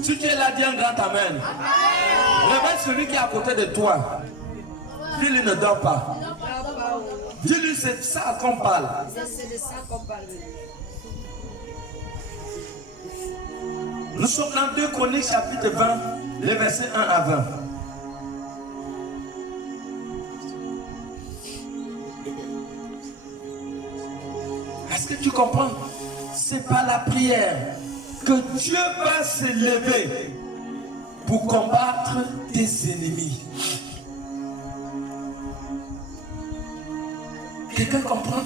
Si tu es là, dis un grand amen. Réveille celui qui est à côté de toi. Dis-lui ne dort pas. Dis-lui c'est ça qu'on parle. Nous sommes dans 2 Chroniques chapitre 20, les versets 1 à 20. Est-ce que tu comprends? C'est par la prière que Dieu va se lever pour combattre tes ennemis. Quelqu'un comprend?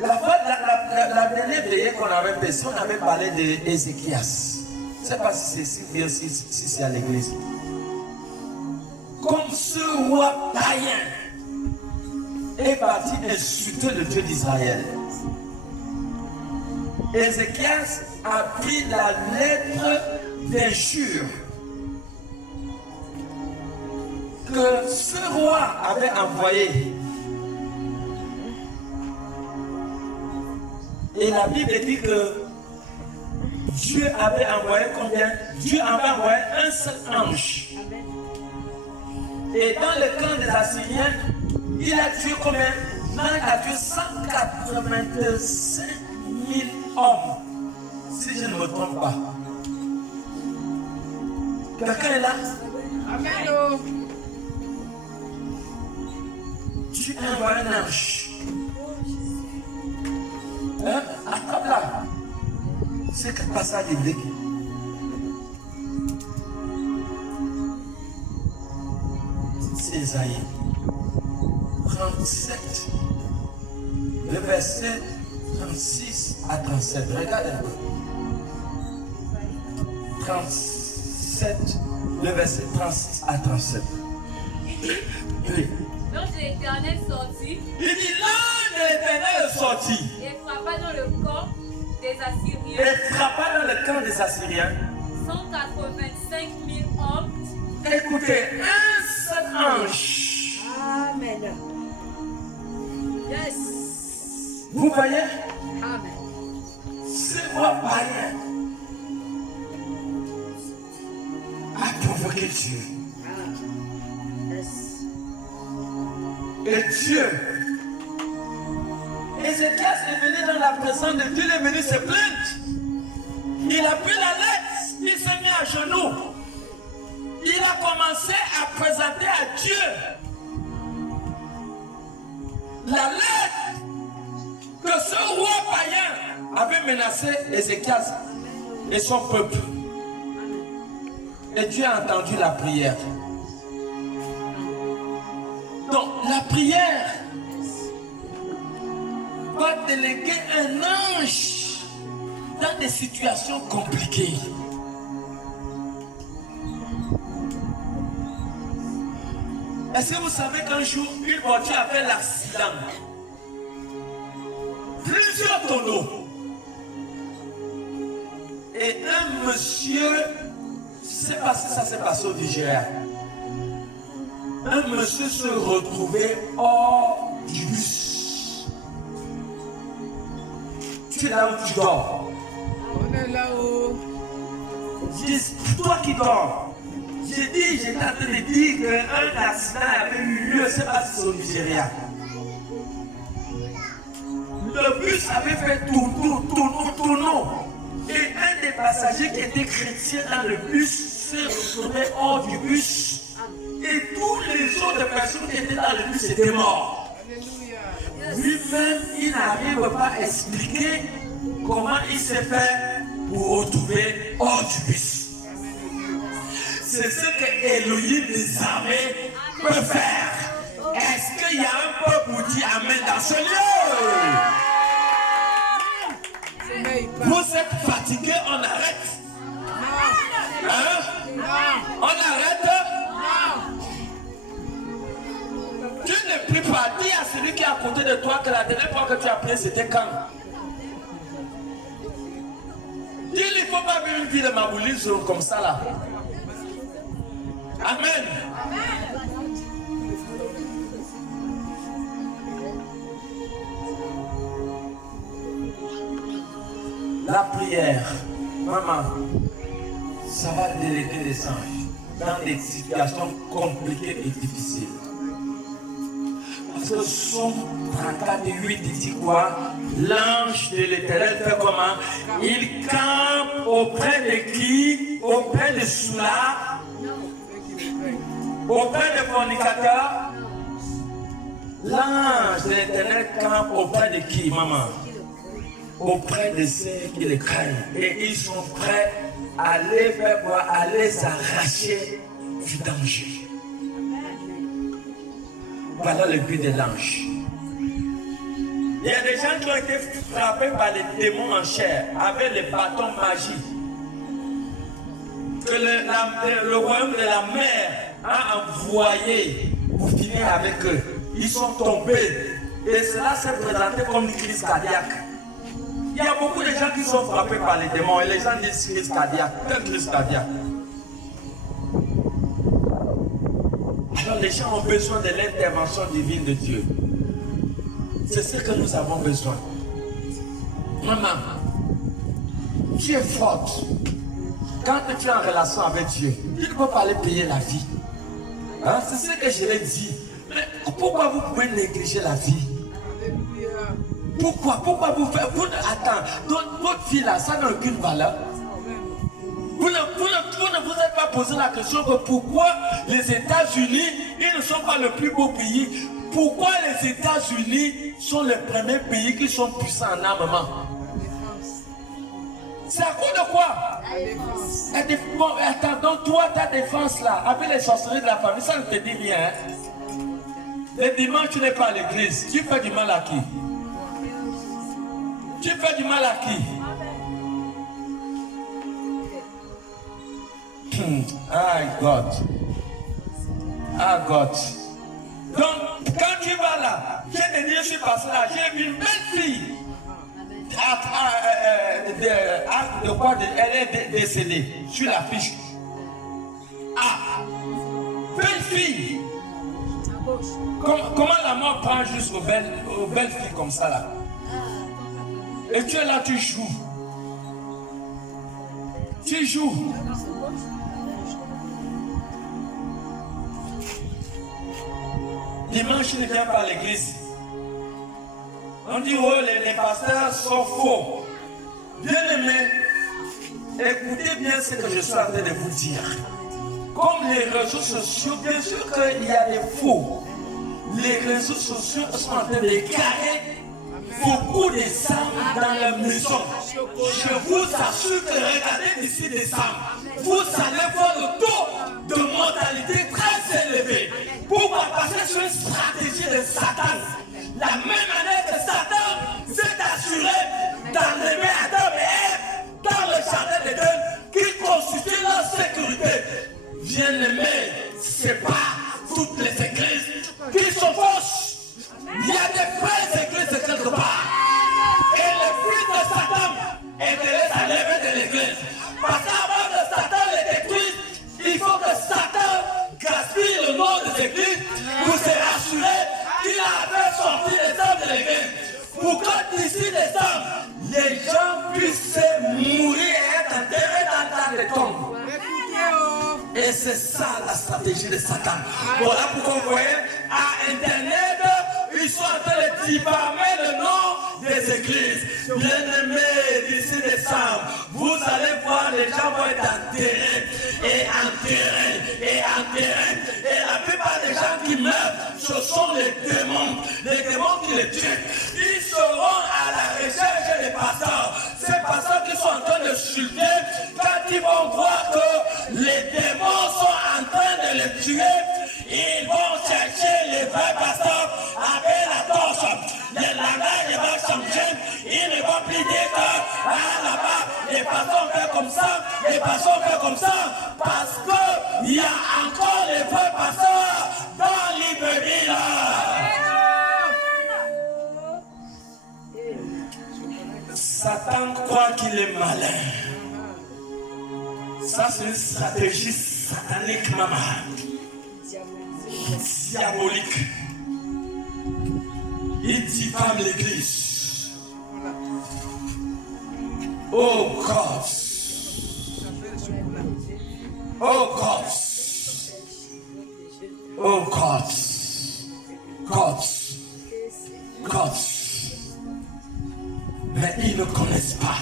La dernière veillée qu'on avait fait, si on avait parlé d'Ézéchias, je ne sais pas si c'est ici ou bien si c'est à l'église. Comme ce roi païen est parti insulter le Dieu d'Israël. Ézéchias a pris la lettre d'injure que ce roi avait envoyée. Et la Bible dit que Dieu avait envoyé combien? Dieu avait envoyé un seul ange. Et dans le camp des Assyriens, il a tué combien? Malak a tué 185 000 hommes. Si je ne me trompe pas. Quelqu'un est là? Amen. Dieu a envoyé un ange. Attrape-la. C'est quel passage biblique? C'est Isaïe 37, le verset 36 à 37. Regarde un peu. 37, le verset 36 à 37. Oui. L'ange de l'Éternel sortit. Il dit l'ange de l'Éternel est sorti. Et frappa dans le camp des Et Assyriens frappa dans le camp des Assyriens. 185 000 hommes. Écoutez, un seul ange. Amen. Yes. Vous voyez, Amen. ce roi païen a provoqué Dieu. Yes. Et Dieu, Ézéchias est venu dans la présence de Dieu, il est venu se plaindre. Il a pris la lettre, il s'est mis à genoux. Il a commencé à présenter à Dieu la lettre que ce roi païen avait menacé Ézéchias et son peuple. Et Dieu a entendu la prière. Donc la prière va déléguer un ange dans des situations compliquées. Est-ce que vous savez qu'un jour, une voiture a fait l'accident? Plusieurs tonneaux. Et un monsieur, je ne sais pas si ça s'est passé au Nigeria, un monsieur se retrouvait hors du bus. Tu es là où tu dors. On est là-haut. Toi qui dors. J'ai dit, j'étais en train de dire qu'un accident avait eu lieu, c'est pas si c'est au Nigeria. Le bus avait fait tournon. Et un des passagers qui était chrétien dans le bus s'est retrouvé hors du bus. Et tous les autres personnes qui étaient dans le bus étaient morts. Lui-même, il n'arrive pas à expliquer comment il s'est fait pour retrouver hors du bus. C'est ce que Elohim des armées peut faire. Est-ce qu'il y a un peuple pour dire Amen dans ce lieu? Vous êtes fatigué, on arrête. Hein? On arrête. Tu ne pries pas. Dis à celui qui est à côté de toi que la dernière fois que tu as prié, c'était quand? Dis-lui, il ne faut pas vivre une vie de maboulisme comme ça là. Amen. La prière, maman, ça va déléguer les anges dans des situations compliquées et difficiles. Parce que Somme 34:8 dit quoi? L'ange de l'Éternel fait comment? Il campe auprès de qui? Auprès de Soula. Auprès des fornicateurs. L'ange de l'Éternel campe auprès de qui, maman? Auprès de ceux qui le craignent. Et ils sont prêts à les faire quoi? À les arracher du danger. Voilà le but de l'ange. Il y a des gens qui ont été frappés par les démons en chair avec les bâtons magiques que le royaume de la mer a envoyé pour finir avec eux. Ils sont tombés et cela s'est présenté comme une crise cardiaque. Il y a beaucoup de gens qui sont frappés par les démons et les gens disent crise cardiaque. Quelle crise cardiaque? Alors les gens ont besoin de l'intervention divine de Dieu. C'est ce que nous avons besoin. Maman, tu es forte. Quand tu es en relation avec Dieu, il ne peut pas aller payer la vie. Hein? C'est ce que je l'ai dit. Mais pourquoi vous pouvez négliger la vie? Pourquoi vous faites? Attends, donc votre vie là, ça n'a aucune valeur. Vous ne vous êtes pas posé la question que pourquoi les États-Unis, ils ne sont pas le plus beau pays. Pourquoi les États-Unis sont les premiers pays qui sont puissants en armement? C'est à cause de quoi? Bon, attends, donc toi, ta défense là, avec les sorcelleries de la famille, ça ne te dit rien. Hein? Le dimanche, tu n'es pas à l'église. Tu fais du mal à qui? Tu fais du mal à qui? Ah, God. Ah, God. Donc, quand tu vas là, je te dis, je suis passé là, j'ai vu une belle fille. Elle est décédée sur la fiche. Ah, belle fille. Comment la mort prend juste aux belles filles comme ça là? Et tu es là, tu joues. Tu joues. Dimanche, tu ne viens pas à l'église. On dit, oh, les pasteurs sont faux. Bien aimé, écoutez bien ce que je suis en train de vous dire. Comme les réseaux sociaux, bien sûr qu'il y a des faux. Les réseaux sociaux sont en train de carrer beaucoup de âmes dans la maison. Je vous assure que regardez d'ici décembre, vous allez voir le taux de mortalité très élevé. Pourquoi? Parce que c'est une stratégie de Satan. La même année que Satan s'est assuré d'enlever Adam et Ève dans le jardin d'Éden qui constitue leur sécurité. Bien-aimés, ce n'est pas toutes les églises qui sont fausses. Il y a des vraies églises quelque part. Et le but de Satan est de les enlever de l'église. Parce qu'avant que Satan les détruise, il faut que Satan gaspille le nom des églises pour se rassurer qu'il avait sorti les hommes de l'église. Pour que d'ici décembre, les gens puissent mourir et être enterrés dans les tombes. Et c'est ça la stratégie de Satan. Voilà pourquoi vous voyez, à Internet, ils sont en train de diffamer le nom des églises. Bien-aimés, d'ici décembre, vous allez voir, les gens vont être enterrés et enterrés et enterrés. Et la plupart des gens qui meurent, ce sont les démons qui les tuent. Ils seront à la recherche des pasteurs. Ces pasteurs qui sont en train de chuter, quand ils vont voir que les démons sont en train de les tuer, ils vont chercher les vrais pasteurs avec la torche. Le langage va changer. Ils ne vont plus dire que là-bas, les pasteurs font comme ça, les pasteurs font comme ça, parce qu'il y a encore les vrais pasteurs dans Libreville. Satan croit qu'il est malin. Ça, c'est une stratégie satanique, maman. Diabolique. Il diffame l'église. Oh God. Oh God. Oh God. God. God. Mais ils ne connaissent pas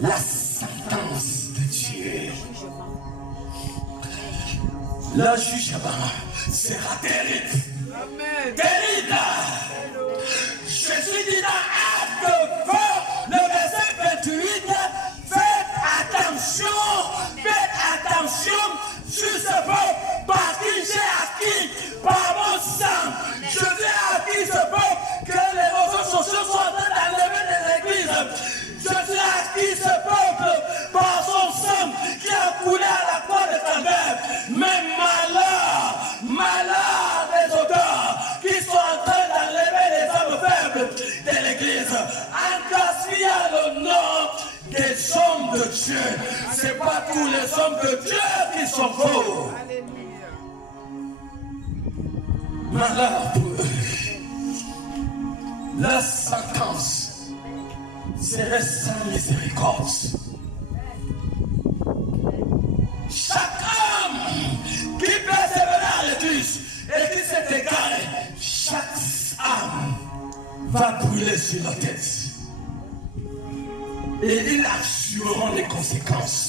la sentence de Dieu. Le jugement sera terrible. Amen. Terrible. Je suis dit dans Acte 20, le verset 28, faites attention sur ce peuple, parce que j'ai acquis par mon sang. Je ai acquis ce peuple que les réseaux sociaux sont en train d'enlever des églises. Je suis acquis ce peuple par son sang qui a coulé à la croix de Calvaire. Mais malheur des auteurs qui sont en train d'enlever les hommes faibles de l'église en gaspillant le nom des hommes de Dieu. Ce n'est pas tous les hommes de Dieu qui sont faux. Malheur pour eux. La sentence serait sans miséricorde. Chaque homme qui persévère à l'église et qui s'est égaré, chaque âme va brûler sur la tête. Et ils assureront les conséquences.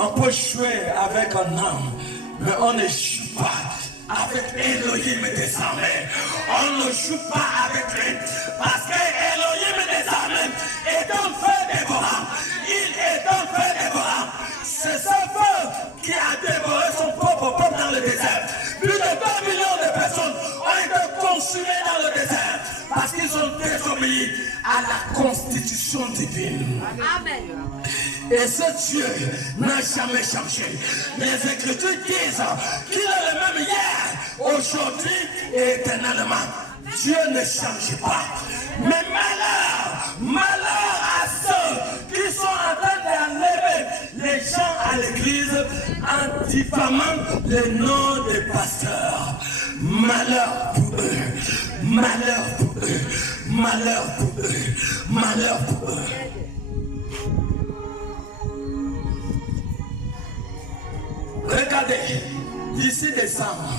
On peut jouer avec un homme, mais on ne joue pas avec Elohim des armées. On ne joue pas avec lui. Parce que Elohim constitution divine. Amen. Et ce Dieu n'a jamais changé. Les Écritures disent qu'il est le même hier, aujourd'hui et éternellement. Dieu ne change pas. Mais malheur à ceux qui sont en train d'enlever les gens à l'église en diffamant le nom des pasteurs. Malheur pour eux, malheur pour eux, malheur pour eux, malheur pour eux. Regardez, d'ici décembre,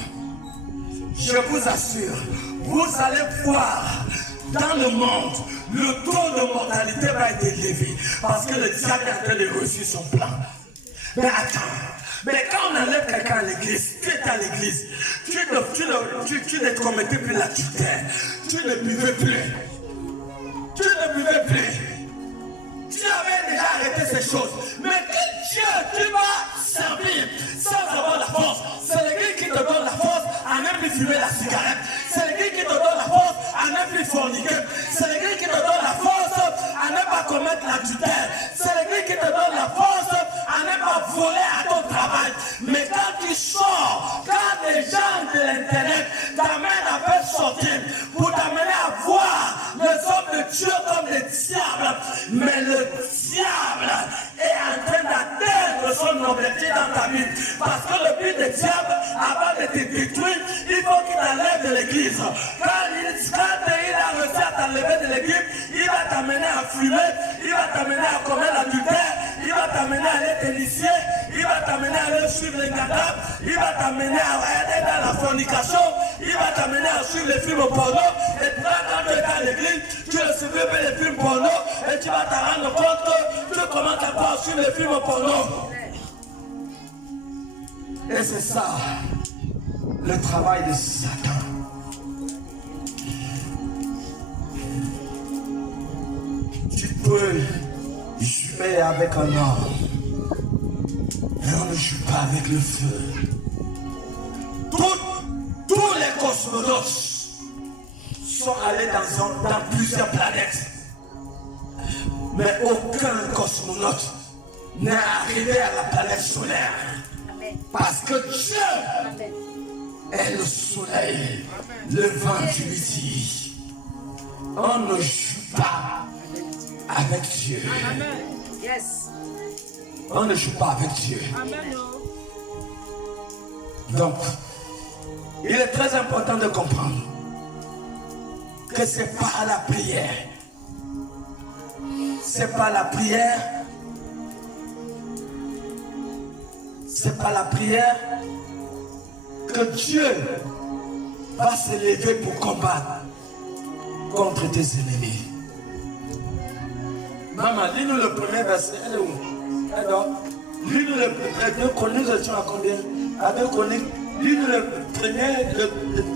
je vous assure, vous allez voir dans le monde, le taux de mortalité va être élevé parce que le diable est en train de réussir son plan. Mais attends, mais quand on enlève quelqu'un à l'église, tu es à l'église, tu ne commettais plus l'adultère, tu ne buvais plus, tu avais déjà arrêté ces choses. Mais quel Dieu tu vas servir sans avoir la force? C'est l'église qui te donne la force à ne plus fumer la cigarette. C'est l'église qui te donne la force à ne plus forniquer. C'est l'église qui te donne la force à ne pas commettre l'adultère. C'est l'église qui te donne la force à ne pas voler à ton travail. Mais quand tu sors, quand les gens de l'internet t'amènent à faire sortir pour t'amener à voir les hommes de Dieu comme des diables, mais le diable est en train d'atteindre son objectif dans ta vie. Parce que le but du diable, avant de te détruire, il faut qu'il t'enlève de l'église. Quand il a réussi à t'enlever de l'église, il va t'amener à fumer, il va t'amener à commettre l'adultère, il va t'amener à aller t'initier, il va t'amener à aller suivre les cadavres, il va t'amener à aller dans la fornication, il va t'amener à suivre les films porno. Et toi, quand tu es à l'église, tu ne suivais pas les films porno et tu vas te rendre compte que tu commences à pas suivre les films porno. Et c'est ça, le travail de Satan. Tu peux jouer avec un homme, mais on ne joue pas avec le feu. Tous les cosmonautes sont allés dans plusieurs planètes, mais aucun cosmonaute n'est arrivé à la planète solaire. Parce que Dieu est le soleil, le vent du midi. On ne joue pas avec Dieu. Yes. On ne joue pas avec Dieu. Donc, il est très important de comprendre que ce n'est pas la prière. C'est pas la prière. C'est pas la prière que Dieu va se lever pour combattre contre tes ennemis. Maman, lis-nous le premier verset. Elle est où? Alors, lis-nous le 2 Chroniques, je suis à combien? À 2 Chroniques, lis-nous le premier, le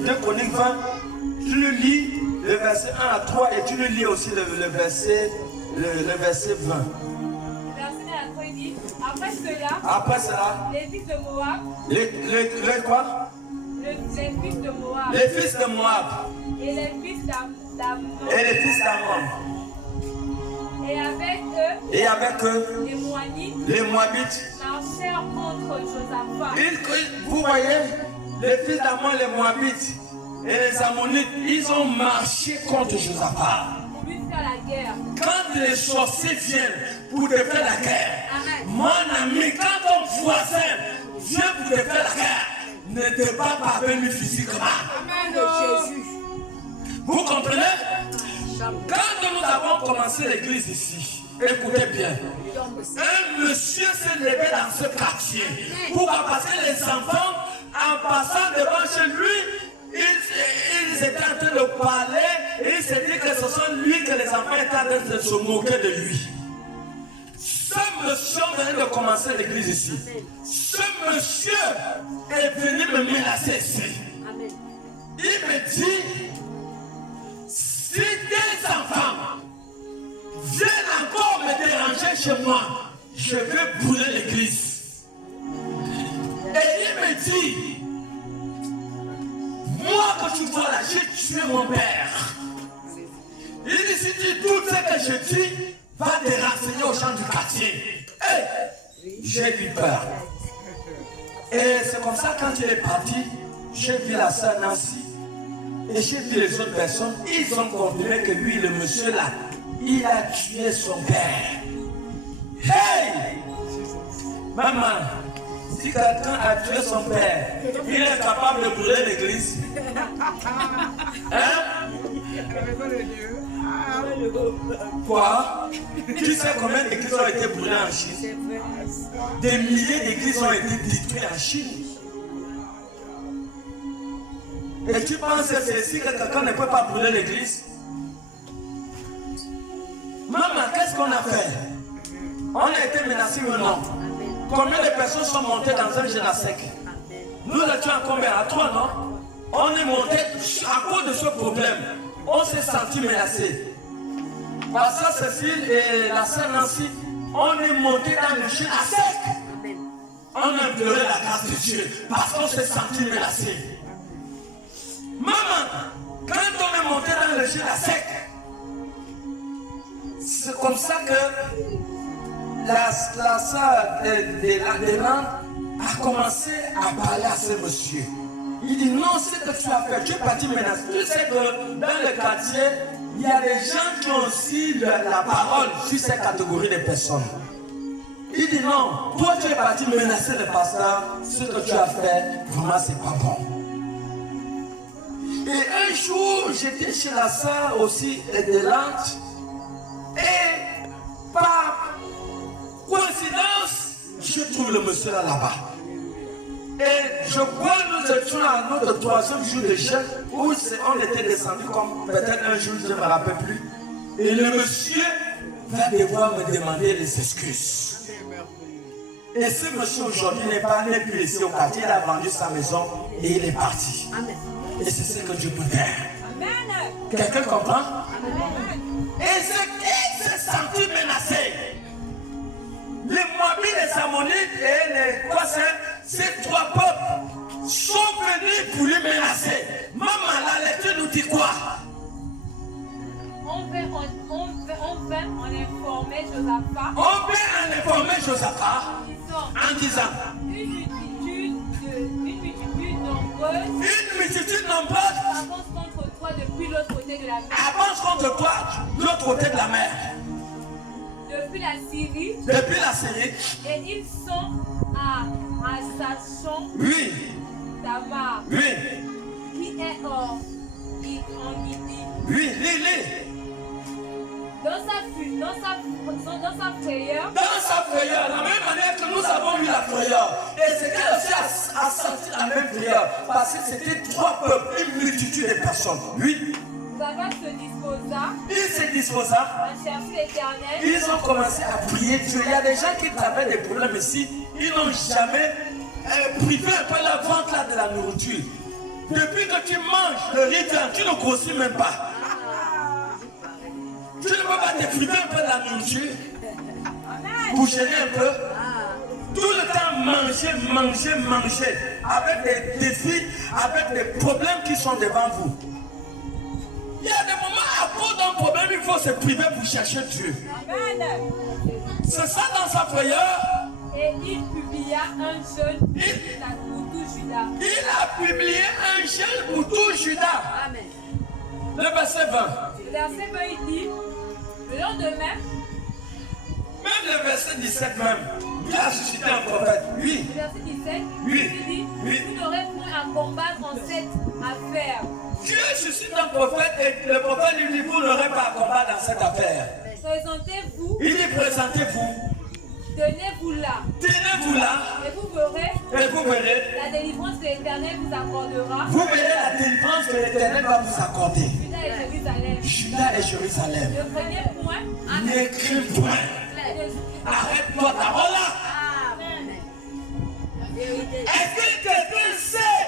2 Chroniques 20. Tu le lis, le verset 1 à 3, et tu le lis aussi le verset 20. Après cela, les fils de Moab, les quoi? les fils de Moab, Les fils de Moab et les fils d'Ammon, et les fils d'Ammon. et avec eux, Les Moabites. marchèrent contre Josaphat. Vous voyez, les fils d'Ammon, les Moabites et les Ammonites, ils ont marché contre Josaphat. Pour lui faire la guerre. Quand les sorciers viennent pour te faire la guerre, Amen. mon ami, quand ton voisin vient pour te faire la guerre, ne te bats pas avec lui physiquement. Amen. Jésus. Vous comprenez? Quand nous avons commencé l'église ici, écoutez bien, un monsieur s'est levé dans ce quartier. Pourquoi? Parce que les enfants, en passant devant chez lui, ils étaient en train de parler et il s'est dit que ce sont lui que les enfants étaient en train de se moquer de lui. Ce monsieur venait de commencer l'église ici. Ce monsieur est venu me menacer ici. Il me dit, si tes enfants viennent encore me déranger chez moi, je vais brûler l'église. Et il me dit, moi que tu vois là, j'ai tué mon père. Il dit, si tu doutes ce que je dis, va te renseigner au champ du quartier. Hey, j'ai eu peur. Et c'est comme ça, quand il est parti, j'ai vu la sœur Nancy et j'ai vu les autres personnes. Ils ont confirmé que lui, le monsieur là, il a tué son père. Hey! Maman, si quelqu'un a tué son père, il est capable de brûler l'église. Hein? Quoi? Tu sais combien d'églises ont été brûlées en Chine? Des milliers d'églises ont été détruites en Chine. Et tu penses que c'est ici que quelqu'un ne peut pas brûler l'église? Maman, qu'est-ce qu'on a fait? On a été menacés ou non? Combien de personnes sont montées dans un gymnastique? Nous étions à combien? À 3, non? On est monté à cause de ce problème. On s'est senti menacés. Par ça, Cécile et la sœur Nancy, on est monté dans le gymnastique. On a imploré la grâce de Dieu parce qu'on s'est senti menacés. Maman, quand on est monté dans le gymnastique, c'est comme ça que la sœur de l'Inde a commencé à parler à ce monsieur. Il dit non, c'est ce que tu as fait, tu es parti menacer. Tu sais que dans le quartier, il y a des gens qui ont aussi la parole sur cette catégorie de personnes. Il dit non, toi tu es parti menacer le pasteur, ce que tu as fait, vraiment c'est pas bon. Et un jour, j'étais chez la sœur aussi de l'Inde et par coïncidence, je trouve le monsieur là-bas. Et je crois que nous étions à notre 3e jour de jeûne où on était descendu comme peut-être un jour, je ne me rappelle plus. Et le monsieur va devoir me demander des excuses. Et ce monsieur aujourd'hui n'est plus ici au quartier, il a vendu sa maison et il est parti. Amen. Et c'est ce que Dieu peut faire. Quelqu'un comprend? Amen. Et ce qui s'est senti menacé, les Moabites, les Ammonites et les Cossins, ces 3 peuples sont venus pour lui menacer. Maman, la lecture nous dit quoi? On veut en informer Josaphat. On veut en informer Josaphat en disant une multitude nombreuse. Une multitude nombreuse avance contre toi depuis l'autre côté de la mer. Avance contre toi de l'autre côté de la mer. Depuis la Syrie. Depuis la Syrie. Et ils sont à Sachon. Oui. Tamar. Oui. Qui est en Guinée. Oui, lis. Dans sa frayeur. Dans sa frayeur, la même manière que nous avons eu la frayeur. Et c'est qu'elle aussi a senti la même frayeur. Parce que c'était 3 peuples, une multitude de personnes. Oui. Josaphat se disposa à chercher l'Éternel. Ils ont commencé à prier Dieu. Il y a des gens qui travaillent des problèmes ici. Ils n'ont jamais privé un peu la vente là de la nourriture. Depuis que tu manges le riz, tu ne grossis même pas. Tu ne peux pas te priver un peu de la nourriture pour gêner un peu. Tout le temps manger, avec des défis, avec des problèmes qui sont devant vous. Il y a des moments à cause d'un problème, il faut se priver pour chercher Dieu. C'est ça dans sa prière. Et il publia un jeûne pour tout Juda. Il a publié un jeûne pour tout Juda. Amen. Le verset 20. Le verset 20, il dit, le lendemain, même le verset 17 même, Dieu a suscité un prophète. Oui. Le verset 17, oui. il dit, oui. Vous n'aurez point à combattre en cette affaire. Dieu suscite un prophète et le prophète lui dit, vous n'aurez pas à combattre dans cette affaire. Présentez-vous. Il dit, présentez-vous. Tenez-vous là. Tenez-vous là. Et vous verrez. Et vous verrez. La délivrance que l'Éternel vous accordera. Vous verrez la délivrance que l'Éternel va vous accorder. Juda et Jérusalem. Juda et Jérusalem. Ne craignez point. Ne crains point. Arrête-toi d'abord là. Est-ce que quelqu'un sait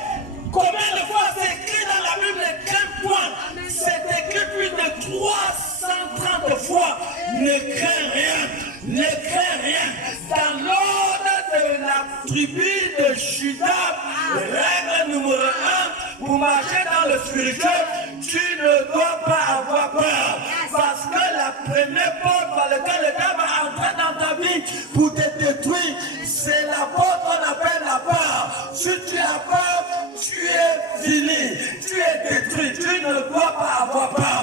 combien de fois c'est écrit dans la Bible ne crains point? C'est écrit plus de 330 fois. Ne crains rien. Ne crains rien. Dans l'ordre de la tribu de Juda, règle numéro 1, Pour marcher dans le spirituel, tu ne dois pas avoir peur. Parce que la première porte par laquelle le diable va entrer dans ta vie pour te détruire, c'est la porte qu'on appelle la peur. Si tu as peur, tu es fini, tu es détruit, tu ne dois pas avoir peur.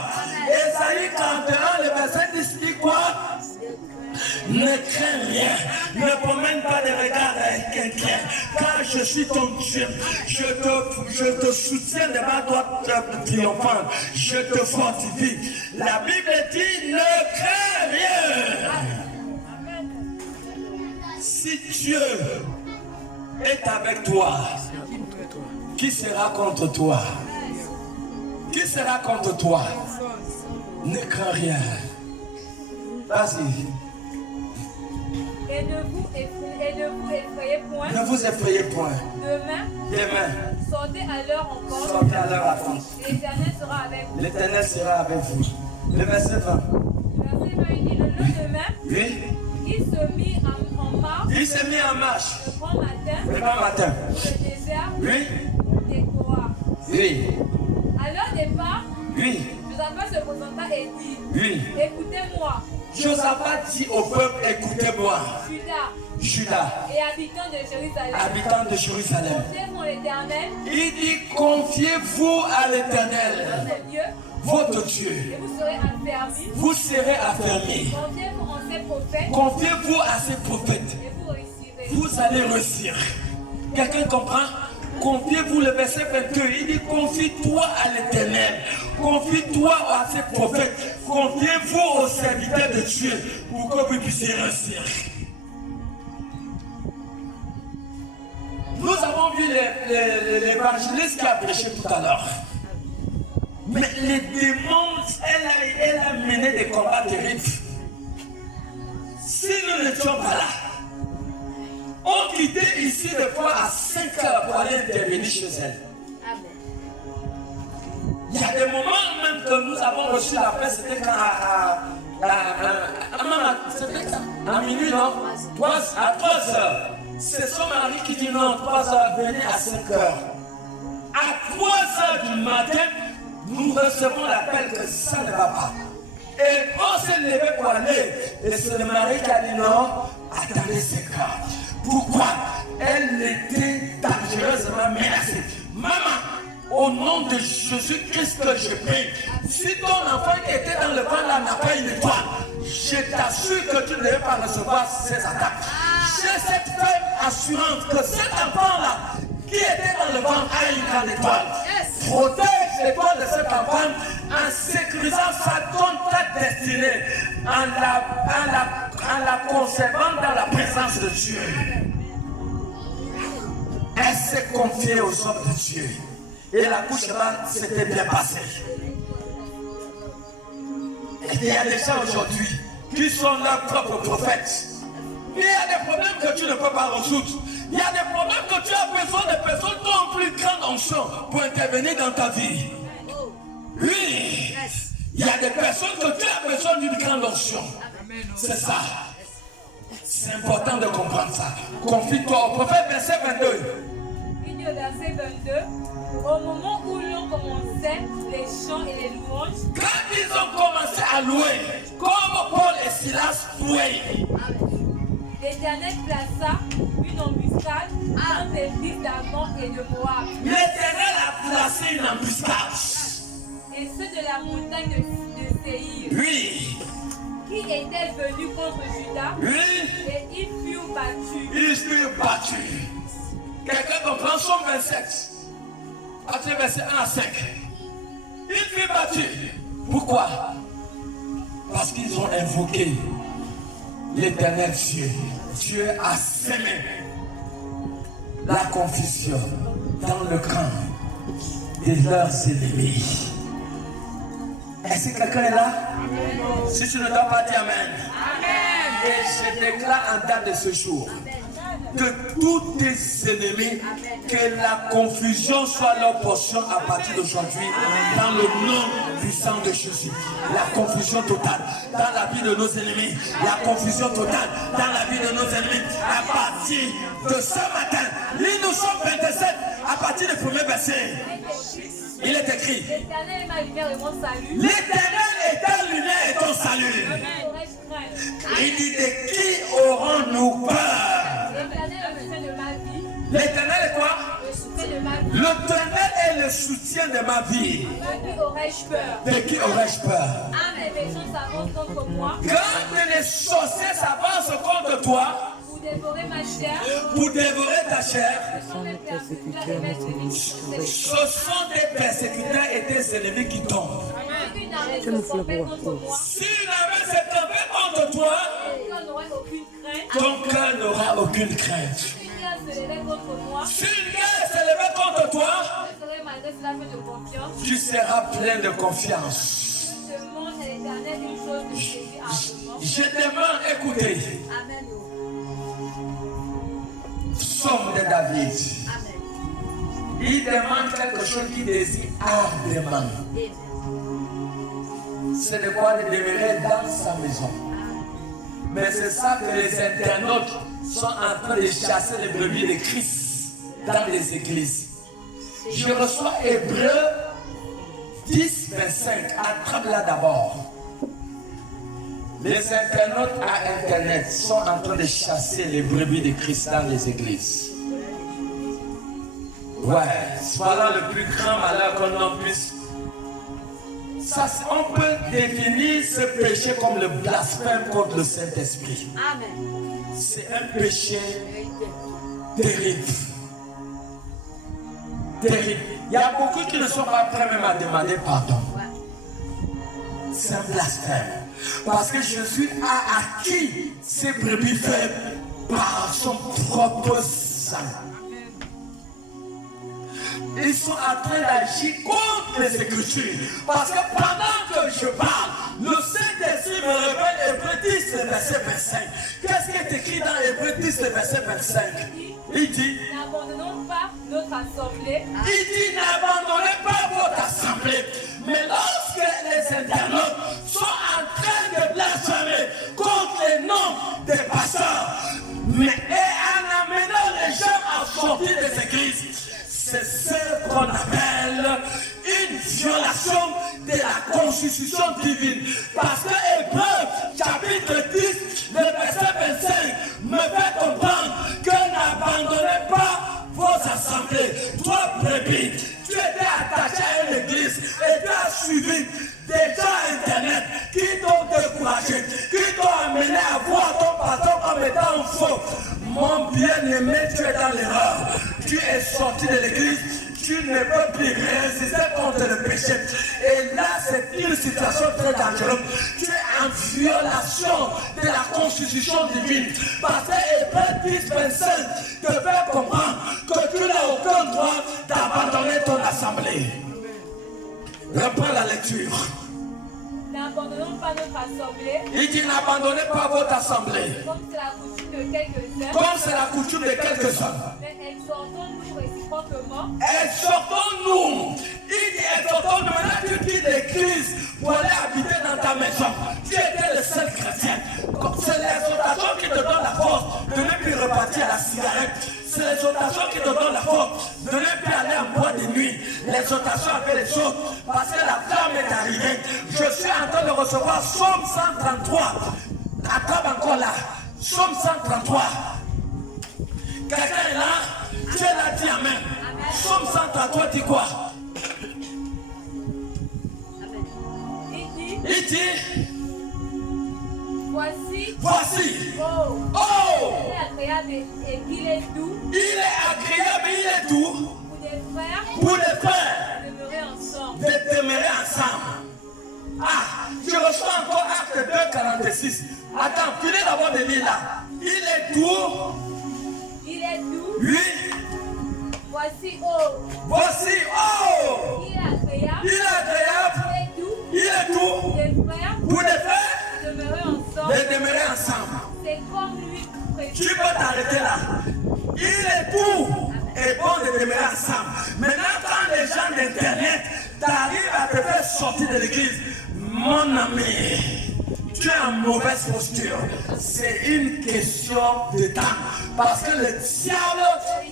Ésaïe 41, le verset 10 dit quoi? Ne crains rien, ne promène pas de regard inquiet, car je suis ton Dieu, je te soutiens de ma droite triomphante, je te fortifie. La Bible dit ne crains rien. Si Dieu est avec toi, qui sera contre toi? Qui sera contre toi? Ne crains rien. Vas-y. Et ne vous effrayez point. Ne vous effrayez point. Demain, sortez à l'heure encore. Sortez à l'heure attente. L'Éternel sera avec vous. L'Éternel sera avec vous. Le verset 20. Verset 20, il dit, le lendemain, Oui. il se mit en marche. Il s'est mis en marche. Le grand matin. Le Le désert. Oui. Des Korah. Oui. À leur départ, Oui. Josaphat se présenta et dit, Oui. écoutez-moi, Josaphat dit au peuple, écoutez-moi. Judas et habitants de Jérusalem. Habitants de Jérusalem. Confiez en l'Éternel, Il dit, confiez-vous à l'Éternel, votre Dieu, votre Dieu. et vous serez affermis. Vous serez affermis. Confiez-vous en ses prophètes, Confiez-vous à ces prophètes. et vous réussirez. Vous allez réussir. Quelqu'un comprend? Confiez-vous, le verset 22, il dit confie-toi à l'Éternel, confie-toi à ses prophètes, confiez-vous aux serviteurs de Dieu pour que vous puissiez réussir. Nous avons vu l'évangéliste qui a prêché tout à l'heure. Mais les démons, elle a mené des combats terribles. Si nous n'étions pas là, on quittait ici des fois à 5 heures pour aller intervenir chez elle. Il y a des moments même que nous avons reçu la paix, c'était quand à minuit, non? À 3 heures. C'est son mari qui dit non, 3 heures, venez à 5 heures. À 3 heures du matin, nous recevons l'appel que ça ne va pas. Et on s'est levé pour aller. Et c'est le mari qui a dit non, attendez 5 heures. Pourquoi? Elle était dangereusement menacée. Maman, au nom de Jésus-Christ que je prie, si ton enfant qui était dans le ventre là n'a pas une étoile, je t'assure que tu ne vais pas recevoir ces attaques. J'ai cette ferme assurance que cet enfant-là qui était dans le ventre a une grande étoile. Protège l'étoile de cet enfant en sécurisant ta destinée, en la conservant dans la présence de Dieu. Elle s'est confiée aux hommes de Dieu. Et l'accouchement s'était bien passé. Et il y a des gens aujourd'hui qui sont leurs propres prophètes. Il y a des problèmes que tu ne peux pas résoudre. Il y a des problèmes que tu as besoin de personnes qui ont plus grande onction pour intervenir dans ta vie. Oui, il y a des personnes que tu as besoin d'une grande onction. C'est ça. C'est important de comprendre ça. Confie-toi au prophète, verset 22. Il dit au verset 22, au moment où l'on commençait les chants et les louanges, quand ils ont commencé à louer, comme Paul et Silas louaient, l'Éternel plaça une embuscade entre les fils d'Ammon et de Moab, l'Éternel a placé une embuscade. et ceux de la montagne de Séhir, Oui, qui étaient venus contre Juda, oui, et ils furent battus. ils furent battus. Quelqu'un comprend son 27, après verset 1 à 5. Ils furent battus. Pourquoi? Parce qu'ils ont invoqué l'Éternel Dieu. Dieu a semé la confusion dans le camp de leurs ennemis. Est-ce que quelqu'un est là? Si tu ne dois pas dire Amen. Amen. Et je déclare en date de ce jour que tous tes ennemis, que la confusion soit leur portion à partir d'aujourd'hui, dans le nom puissant de Jésus. La confusion totale dans la vie de nos ennemis, la confusion totale dans la vie de nos ennemis, à partir de ce matin, nous sommes 27, À partir du premier verset, il est écrit: L'Éternel est ma lumière et mon salut. l'Éternel est ta lumière et ton salut. Aurais-je crainte? Il dit: de qui aurons-nous peur? L'Éternel est le soutien de ma vie. L'Éternel est quoi? Le soutien de ma vie. L'Éternel est le soutien de ma vie. Ma vie aurais-je peur? De qui aurais-je peur? Les méchants s'avancent contre moi Quand les sorciers s'avancent contre toi pour dévorer ma chair. pour dévorer ta chair, Ce sont mes persécuteurs et mes ennemis qui sont des ce sont tes persécuteurs et tes ennemis qui tombent. Une armée se campait contre moi. Si une armée s'est campée contre toi, Mon cœur n'aurait aucune crainte. ton cœur n'aura aucune crainte. Une guerre se levait contre moi. Si une guerre s'est levée contre toi, Je serai malgré cela fait de confiance. tu seras plein de confiance. Je demande à l'Éternel une chose que j'ai vue ardemment. Je demande, écoutez, Amen. Psaume de David. Amen. Il demande quelque chose qu'il désire ardemment. C'est de quoi de demeurer dans sa maison. Mais c'est ça que les internautes sont en train de chasser les brebis de Christ dans les églises. Je reçois Hébreux 10, 25. Attrape-la d'abord. Les internautes à Internet sont en train de chasser les brebis de Christ dans les églises. Ouais, voilà le plus grand malheur qu'on en puisse. Ça, on peut définir ce péché comme le blasphème contre le Saint-Esprit. Amen. C'est un péché terrible. Terrible. Il y a beaucoup qui ne sont pas prêts même à demander pardon. C'est un blasphème. Parce que Jésus a acquis ses brebis faibles par son propre sang. Ils sont en train d'agir contre les Écritures. Parce que pendant que je parle, le Saint-Esprit me révèle Hébreux 10, le verset 25. Qu'est-ce qui est écrit dans Hébreux 10, le verset 25? Il dit: N'abandonnons pas notre assemblée. il dit, n'abandonnez pas votre assemblée. Mais lorsque les internautes sont en train de blasphémer contre les noms des pasteurs, et en amenant les gens à sortir des églises, c'est ce qu'on appelle une violation de la constitution divine. Parce que Hébreux chapitre 10, le verset 25 me fait comprendre que n'abandonnez pas vos assemblées. Toi, brebis, tu étais attaché à une église et tu as suivi des gens Internet qui t'ont découragé, qui t'ont amené à voir ton patron comme étant un faux. Mon bien-aimé, tu es dans l'erreur. Tu es sorti de l'église, tu ne peux plus résister contre le péché. Et là, c'est une situation très dangereuse. Tu es en violation de la constitution divine. Parce que Hébreux 10, 25 te fait comprendre que tu n'as aucun droit d'abandonner ton assemblée. Reprends la lecture. N'abandonnons pas notre assemblée. Il dit: n'abandonnez pas votre assemblée. Comme c'est la coutume de quelques-uns. Comme c'est la coutume de quelques-uns. Mais exhortons-nous réciproquement. Exhortons-nous. Il dit: exhortons-nous. Maintenant, tu quittes l'église pour aller habiter dans ta maison. Tu étais le seul chrétien. C'est l'exhortation qui te donne la force de ne plus repartir à la cigarette. C'est l'exhortation qui te donne la force de ne plus aller en boîte de nuit. L'exhortation avec les choses. Parce que la flamme est arrivée. Je suis en train de recevoir Psaume 133. Attrape encore là. Psaume 133. Quelqu'un est là? Tu es là, dis Amen. Psaume 133 dit quoi? Il dit: voici. Oh, Oh! il est agréable et il est doux Il est agréable, il est doux pour des frères pour les frères de demeurer ensemble. de demeurer ensemble. Ah, je reçois encore Acte 2, 46. Attends, finis d'abord de lire là. Il est doux, Il est doux. lui. Voici, oh, Voici, oh! il est agréable. Il est agréable, Il est doux il est doux pour des frères pour les frères de demeurer ensemble. de demeurer ensemble. C'est comme lui Tu prévu. peux t'arrêter là. Il est doux et bon de demeurer ensemble. Maintenant, quand les gens d'Internet t'arrivent à te faire sortir de l'église, mon ami, tu es en mauvaise posture. C'est une question de temps. Parce que le diable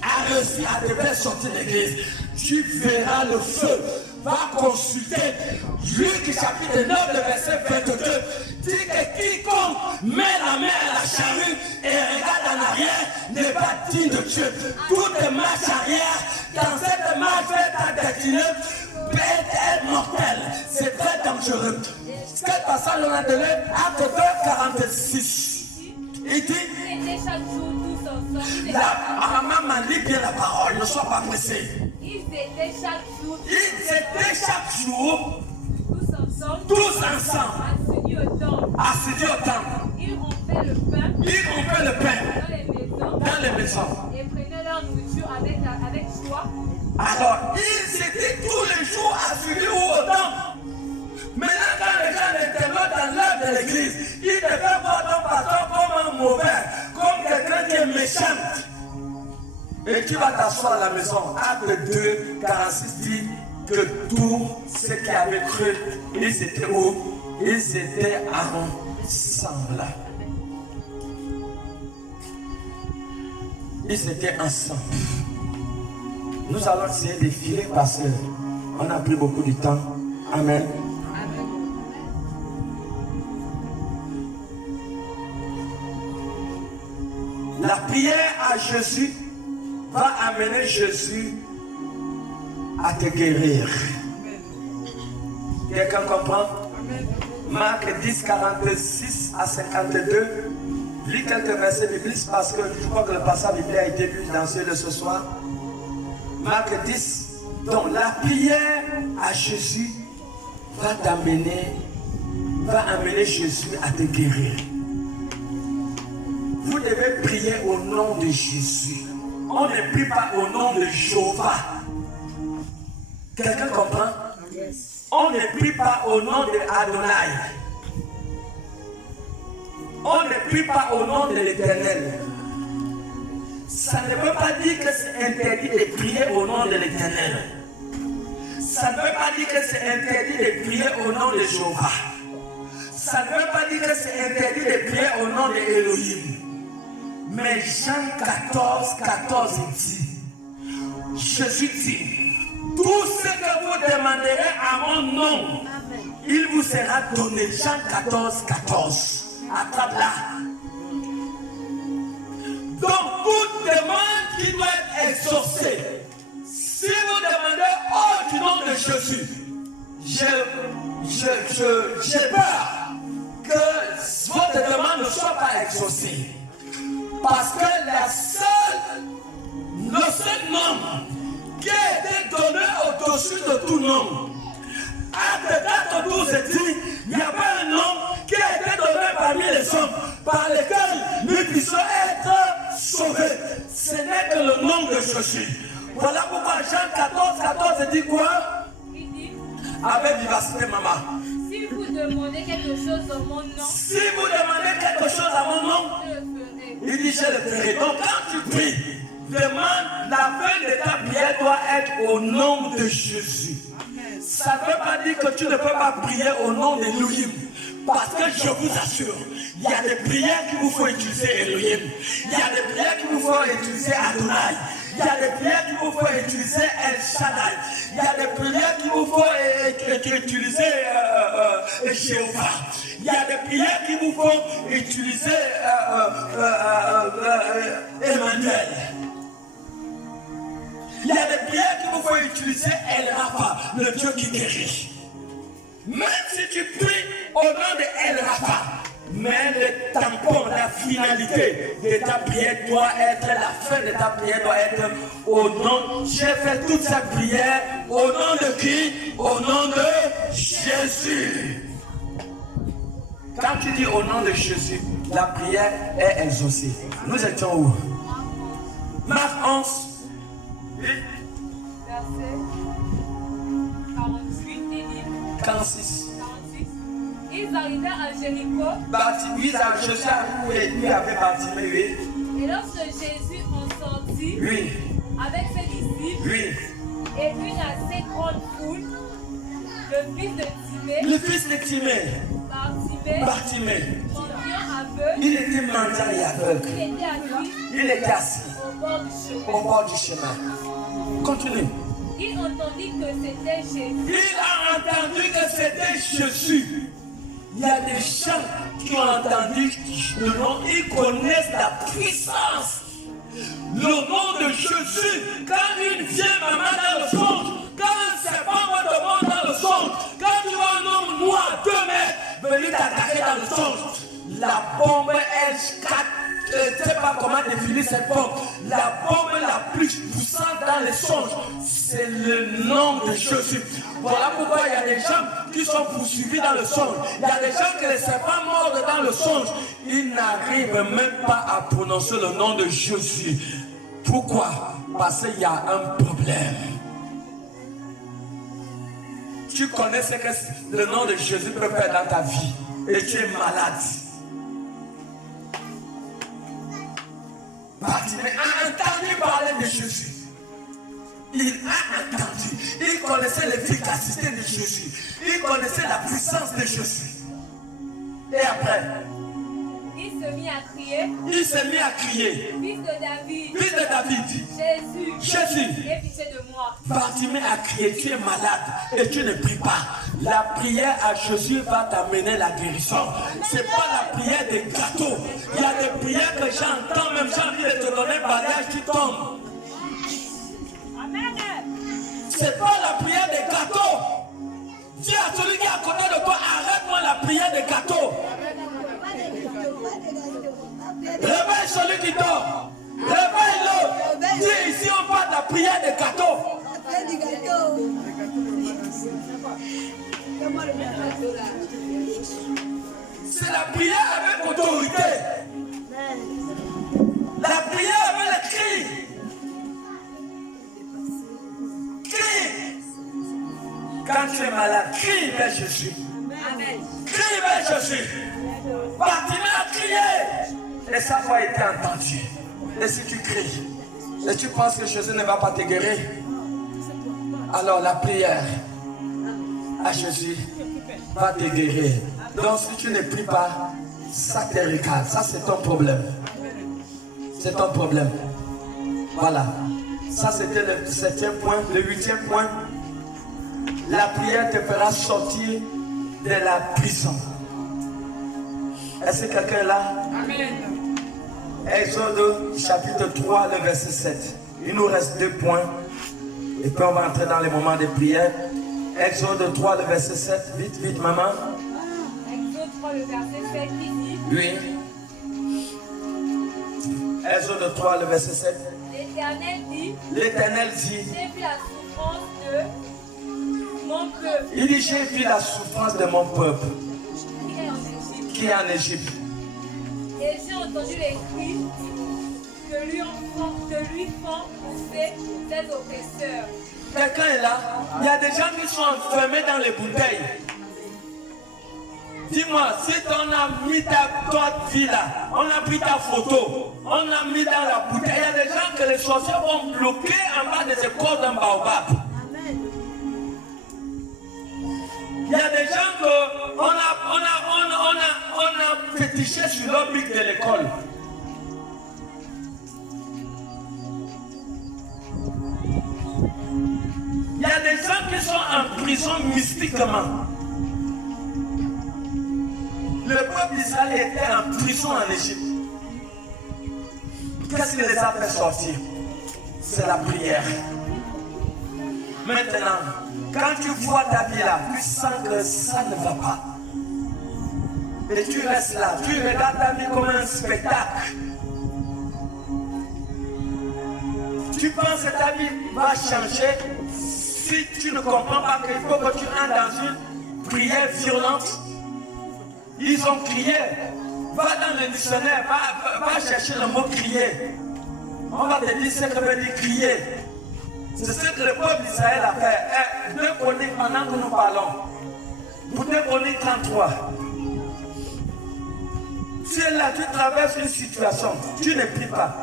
a as réussi à te faire sortir de l'église, tu verras le feu. Va consulter Luc chapitre 9, le verset 22. Dit que quiconque met la main à la charrue et regarde en arrière n'est pas digne de Dieu. Toute marche arrière, dans cette marche vers ta destinée, peut être mortelle. C'est très dangereux. Quel passage on a donné? Acte 2, 46. Il dit, Ils étaient chaque jour tous ensemble. maman m'a dit bien la parole, ne sois pas pressé. Ils étaient chaque jour tous ensemble, assidus au temple. Ils rompaient le pain dans les maisons et prenaient leur nourriture avec joie. Alors, ils étaient tous les jours assidus au temple. Maintenant, quand les gens étaient là dans l'œuvre de l'église, ils devaient voir ton pasteur comme un mauvais, comme quelqu'un qui est méchant. Et tu vas t'asseoir à la maison. Acte 2, 46 dit que tous ceux qui avaient cru, ils étaient où? Ils étaient ensemble. Ils étaient ensemble. Nous allons essayer de filer parce qu'on a pris beaucoup de temps. Amen. La prière à Jésus va amener Jésus à te guérir. Quelqu'un comprend? Marc 10, 46 à 52. Lis quelques versets bibliques parce que je crois que le passage biblique a été lu dans ce soir. Marc 10. Donc la prière à Jésus va amener Jésus à te guérir. Vous devez prier au nom de Jésus. On ne prie pas au nom de Jéhovah. Quelqu'un comprend? On ne prie pas au nom de Adonai. On ne prie pas au nom de l'Éternel. Ça ne veut pas dire que c'est interdit de prier au nom de l'Éternel. Ça ne veut pas dire que c'est interdit de prier au nom de Jéhovah. Ça ne veut pas dire que c'est interdit de prier au nom de Elohim. Mais Jean 14, 14 dit, Jésus dit, tout ce que vous demanderez à mon nom, il vous sera donné. Jean 14, 14. Attrape-la. Donc, toute demande qui doit être exaucée, si vous demandez du nom de Jésus, j'ai peur que votre demande ne soit pas exaucée. Parce que le seul nom qui a été donné au-dessus de tout nom, Acte 4, 12 dit, il n'y a pas un nom qui a été donné parmi les hommes par lequel nous puissions être sauvés. Ce n'est que le nom de Jésus. Voilà pourquoi Jean 14, 14 dit quoi? Il dit, avec vivacité, maman. si vous demandez quelque chose en mon nom, Si vous demandez quelque chose à mon nom, je le ferai. il dit je le ferai. Donc quand tu pries, demande, la fin de ta prière doit être au nom de Jésus. Ça ne veut pas dire que tu ne peux pas prier au nom d'Elohim. Parce que je vous assure, il y a des prières qu'il vous faut utiliser Elohim. Il y a des prières qu'il vous faut utiliser Adonai. Il y a des prières qu'il vous faut utiliser El Shaddai. Il y a des prières qu'il vous faut utiliser Jéhovah. Il y a des prières qu'il vous faut utiliser Emmanuel. Il y a des prières qu'il vous faut utiliser El Rafa, le Dieu qui guérit. Même si tu pries au nom de El Rafa, mais le tampon, la finalité de ta prière doit être, la fin de ta prière doit être au nom. J'ai fait toute cette prière au nom de qui? Au nom de Jésus. Quand tu dis au nom de Jésus, la prière est exaucée. Nous étions où? Marc 11. Verset 48 et dit, 46. 46. Ils arrivèrent à Jéricho, Jésus avait Bartimée, oui. et lorsque Jésus en sortit Oui, avec ses disciples oui. et une assez grande foule, le fils de Timée, Le fils de Timée, Bartimée, Bartimée, mendiant aveugle, Il était mendiant et aveugle. Il était assis Il était assis au bord du au chemin. bord du chemin. Continue. Il entendit que c'était Jésus. Il a entendu que c'était Jésus. Il y a des gens qui ont entendu le nom, ils connaissent la puissance. Le nom de Jésus, quand une vieille maman dans le songe, quand un serpent te monte dans le songe, quand tu vois un homme noir, 2 mètres, venir t'attaquer dans le songe, la bombe, elle scatte. Je ne sais pas comment définir cette bombe. La bombe la plus puissante dans les songes, c'est le nom de Jésus. Voilà pourquoi il y a des gens qui sont poursuivis dans le songe. Il y a des gens que les serpents mordent dans le songe. Ils n'arrivent même pas à prononcer le nom de Jésus. Pourquoi? Parce qu'il y a un problème. Tu connais ce que le nom de Jésus peut faire dans ta vie et tu es malade. Bartimée a entendu parler de Jésus. Il a entendu. Il connaissait l'efficacité de Jésus. Il connaissait la puissance de Jésus. Et après, Il se mit à crier, il s'est mis à crier. Fils de David, Fils de David, Jésus, Jésus. aie pitié de moi. Bartimée a crié, tu es malade et tu ne pries pas. La prière à Jésus va t'amener la guérison. C'est pas la prière des gâteaux. Il y a des prières que j'entends, même j'ai envie de te donner un bagage qui tombe. Amen. C'est pas la prière des gâteaux. Dis à celui qui est à côté de toi, arrête-moi la prière des gâteaux. Réveille celui qui dort. Réveille-le. Dis ici, on parle de la prière des gâteaux. C'est la prière avec autorité. La prière avec le cri. Crie. Quand tu es malade, crie vers Jésus. Amen. Crie vers Jésus. Bartimée a crié. Et sa voix a été entendue. Et si tu cries, et tu penses que Jésus ne va pas te guérir, alors la prière à Jésus va te guérir. Donc si tu ne pries pas, ça te regarde. Ça c'est ton problème. C'est ton problème. Voilà. Ça c'était le 7e point. Le 8e point. La prière te fera sortir de la prison. Est-ce que quelqu'un est là? Amen. Exode chapitre 3, le verset 7. Il nous reste 2 points. Et puis on va entrer dans les moments de prière. Exode 3, le verset 7. Vite, vite, maman. Exode 3, le verset 7, qui dit, Oui. Exode 3, le verset 7. l'Éternel dit, L'Éternel dit, j'ai vu la souffrance de mon peuple il dit, j'ai vu la souffrance de mon peuple qui est en Égypte. qui est en Égypte. Et j'ai entendu les cris que lui font pousser ses oppresseurs. Quelqu'un est là. Il y a des gens qui sont enfermés dans les bouteilles. Dis-moi, si on a mis toi vie là, on a pris ta photo, on a mis dans la bouteille, il y a des gens que les sorciers vont bloquer en bas des écoles d'un baobab. Il y a des gens qu'on a fétiché sur leur bic de l'école. Il y a des gens qui sont en prison mystiquement. Le peuple d'Israël était en prison en Égypte. Qu'est-ce qui les a fait sortir? C'est la prière. Maintenant, quand tu vois ta vie là, tu sens que ça ne va pas. Et tu restes là, tu regardes ta vie comme un spectacle. Tu penses que ta vie va changer si tu ne comprends pas qu'il faut que tu entres dans une prière violente. Ils ont crié. Va dans le dictionnaire, va chercher le mot crier. On va te dire ce que veut dire crier. C'est ce que le peuple d'Israël a fait. 2 Chroniques, pendant que nous parlons. Pour 2 Chroniques 33. Tu es là, tu traverses une situation. Tu ne pries pas.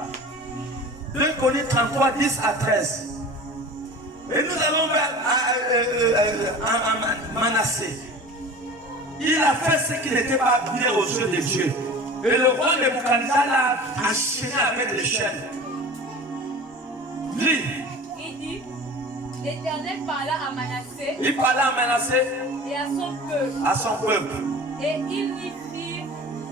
2 Chroniques 33, 10 à 13. Et nous allons vers Manassé. Il a fait ce qui n'était pas bien aux yeux de Dieu. Et le roi Nebuchadnezzar l'a enchaîné avec les chaînes. Lis. Il dit, l'Éternel parla à Manassé Il parlait à Manassé, et à son peuple, à son peuple. et ils n'y firent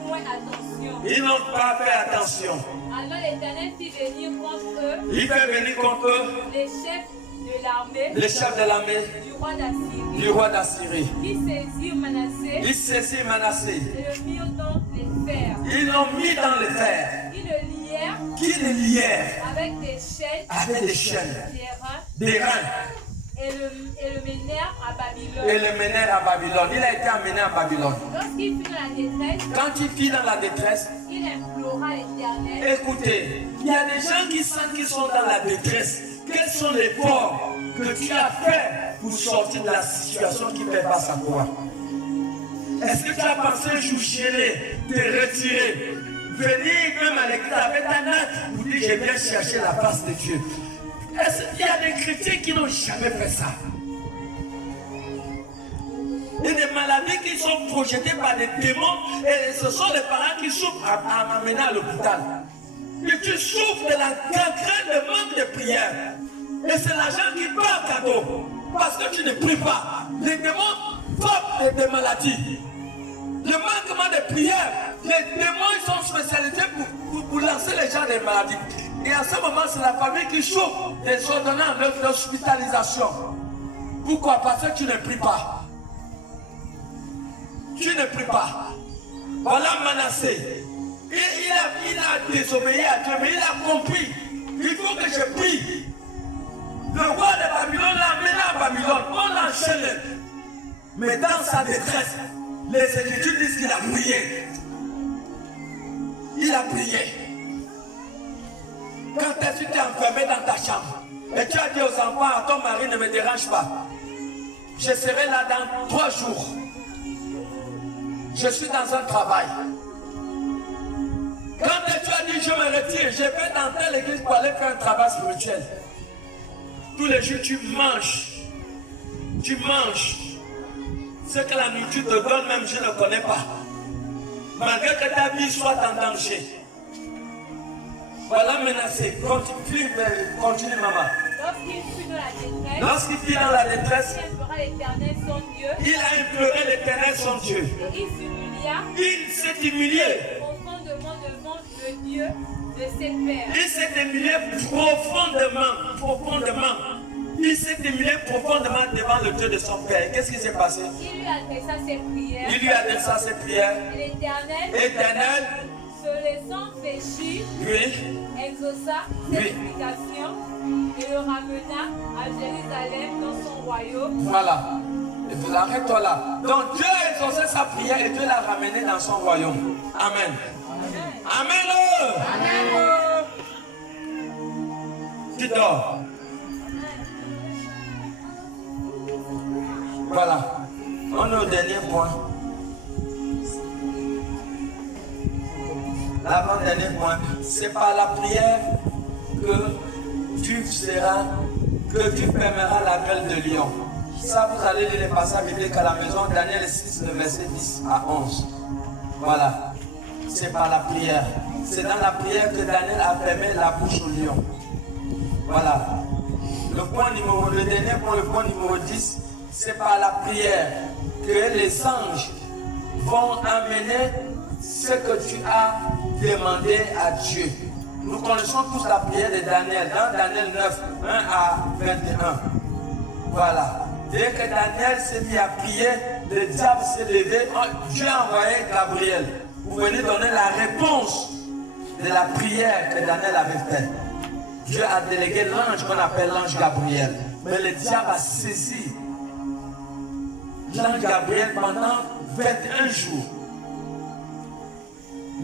point attention. Ils n'ont pas fait attention. Alors l'Éternel fit venir contre eux Il fait venir contre eux les chefs de l'armée les chefs de l'armée du roi d'Assyrie, du roi d'Assyrie. qui saisirent Manassé Ils saisirent Manassé. et le mirent dans les fers. Ils l'ont mis dans les fers. Ils le lièrent Qui les lièrent avec des chaînes, avec des chaînes, des reins, des reins, et le menèrent à Babylone. et le menèrent à Babylone. Il a été amené à Babylone. Lorsqu'il fut dans la détresse, Quand il fit dans la détresse, il implora l'Éternel. écoutez, il y a des gens qui sentent qu'ils sont dans la détresse. Quels sont les efforts que tu as fait pour sortir de la situation qui fait face à toi? Est-ce que tu as pensé un jour gêner, te retirer, venir même à l'église avec un acte pour dire je viens chercher la face de Dieu? Est-ce qu'il y a des chrétiens qui n'ont jamais fait ça? Et des maladies qui sont projetées par des démons, et ce sont les parents qui souffrent à m'amener à l'hôpital. Et tu souffres de la gangrène, de manque de prière. Et c'est l'argent qui part à cadeau. Parce que tu ne pries pas. Les démons frappent des maladies. Le manquement de prière, les démons ils sont spécialisés pour lancer les gens des maladies. Et à ce moment, c'est la famille qui souffre des ordonnances d'hospitalisation. Pourquoi? Parce que tu ne pries pas. Tu ne pries pas. Voilà Manassé. Il a désobéi à Dieu, mais il a compris. Il faut que je prie. Le roi de Babylone l'a amené à Babylone. On l'enchaîne. Mais dans sa détresse, les Écritures disent qu'il a prié. Il a prié. Quand est-ce que tu es enfermé dans ta chambre et tu as dit aux enfants, à ton mari, ne me dérange pas. Je serai là dans 3 jours. Je suis dans un travail. Quand tu as dit je me retire, je vais dans telle église pour aller faire un travail spirituel. Tous les jours tu manges. Tu manges. Ce que la nourriture te donne même je ne connais pas. Malgré que ta vie soit en danger. Voilà Manassé. Continue maman. Lorsqu'il fut dans la détresse, Lorsqu'il fut dans la détresse, il implora l'Éternel son Dieu, il a imploré l'Éternel son Dieu. et il s'humilia Il s'est humilié. profondément devant le Dieu de ses pères. Il s'est humilié profondément. Il s'est humilié profondément devant le Dieu de son père. Qu'est-ce qui s'est passé? Il lui adressa ses prières, Il lui a adressé ses prières. et l'Éternel, Éternel, se laissant péchir, lui, exauça ses supplications et le ramena à Jérusalem dans son royaume. voilà. Et puis arrête-toi là. Donc Dieu a exaucé sa prière et Dieu l'a ramené dans son royaume. Amen. Amen. Amen. Tu dors. Voilà. On est au dernier point. L'avant-dernier point. C'est par la prière que tu fermeras la gueule de lion. Ça, vous allez lire les passages bibliques à la maison, Daniel 6, le verset 10 à 11. Voilà. C'est par la prière. C'est dans la prière que Daniel a fermé la bouche au lion. Voilà. Le dernier point, le point numéro 10, c'est par la prière que les anges vont amener ce que tu as demandé à Dieu. Nous connaissons tous la prière de Daniel, dans Daniel 9, 1 à 21. Voilà. Dès que Daniel s'est mis à prier, le diable s'est levé, Dieu a envoyé Gabriel pour venir donner la réponse de la prière que Daniel avait faite. Dieu a délégué l'ange qu'on appelle l'ange Gabriel. Mais le diable a saisi l'ange Gabriel pendant 21 jours.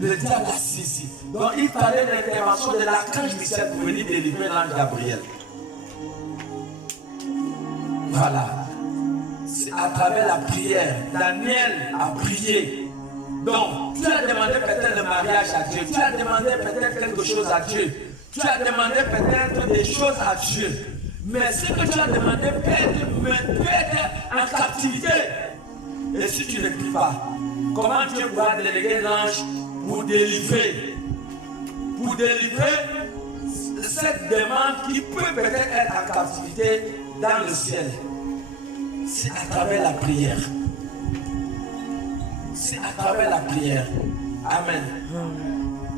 Le diable a saisi. Donc il fallait l'intervention de l'archange Michel pour venir délivrer l'ange Gabriel. Voilà. C'est à travers la prière. Daniel a prié. Donc, tu as demandé peut-être le mariage à Dieu. Tu as demandé peut-être quelque chose à Dieu. Tu as demandé peut-être des choses à Dieu. Mais ce que tu as demandé peut être en captivité. Et si tu ne pries pas, comment Dieu pourra déléguer l'ange pour délivrer cette demande qui peut peut-être être en captivité dans le ciel. C'est à travers la prière. C'est à travers la prière. Amen.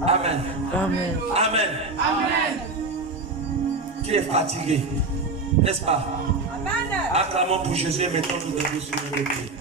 Amen. Amen. Amen. Amen. Tu es fatigué, n'est-ce pas? Amen. Acclamons pour Jésus et mettons-nous debout sur nos pieds.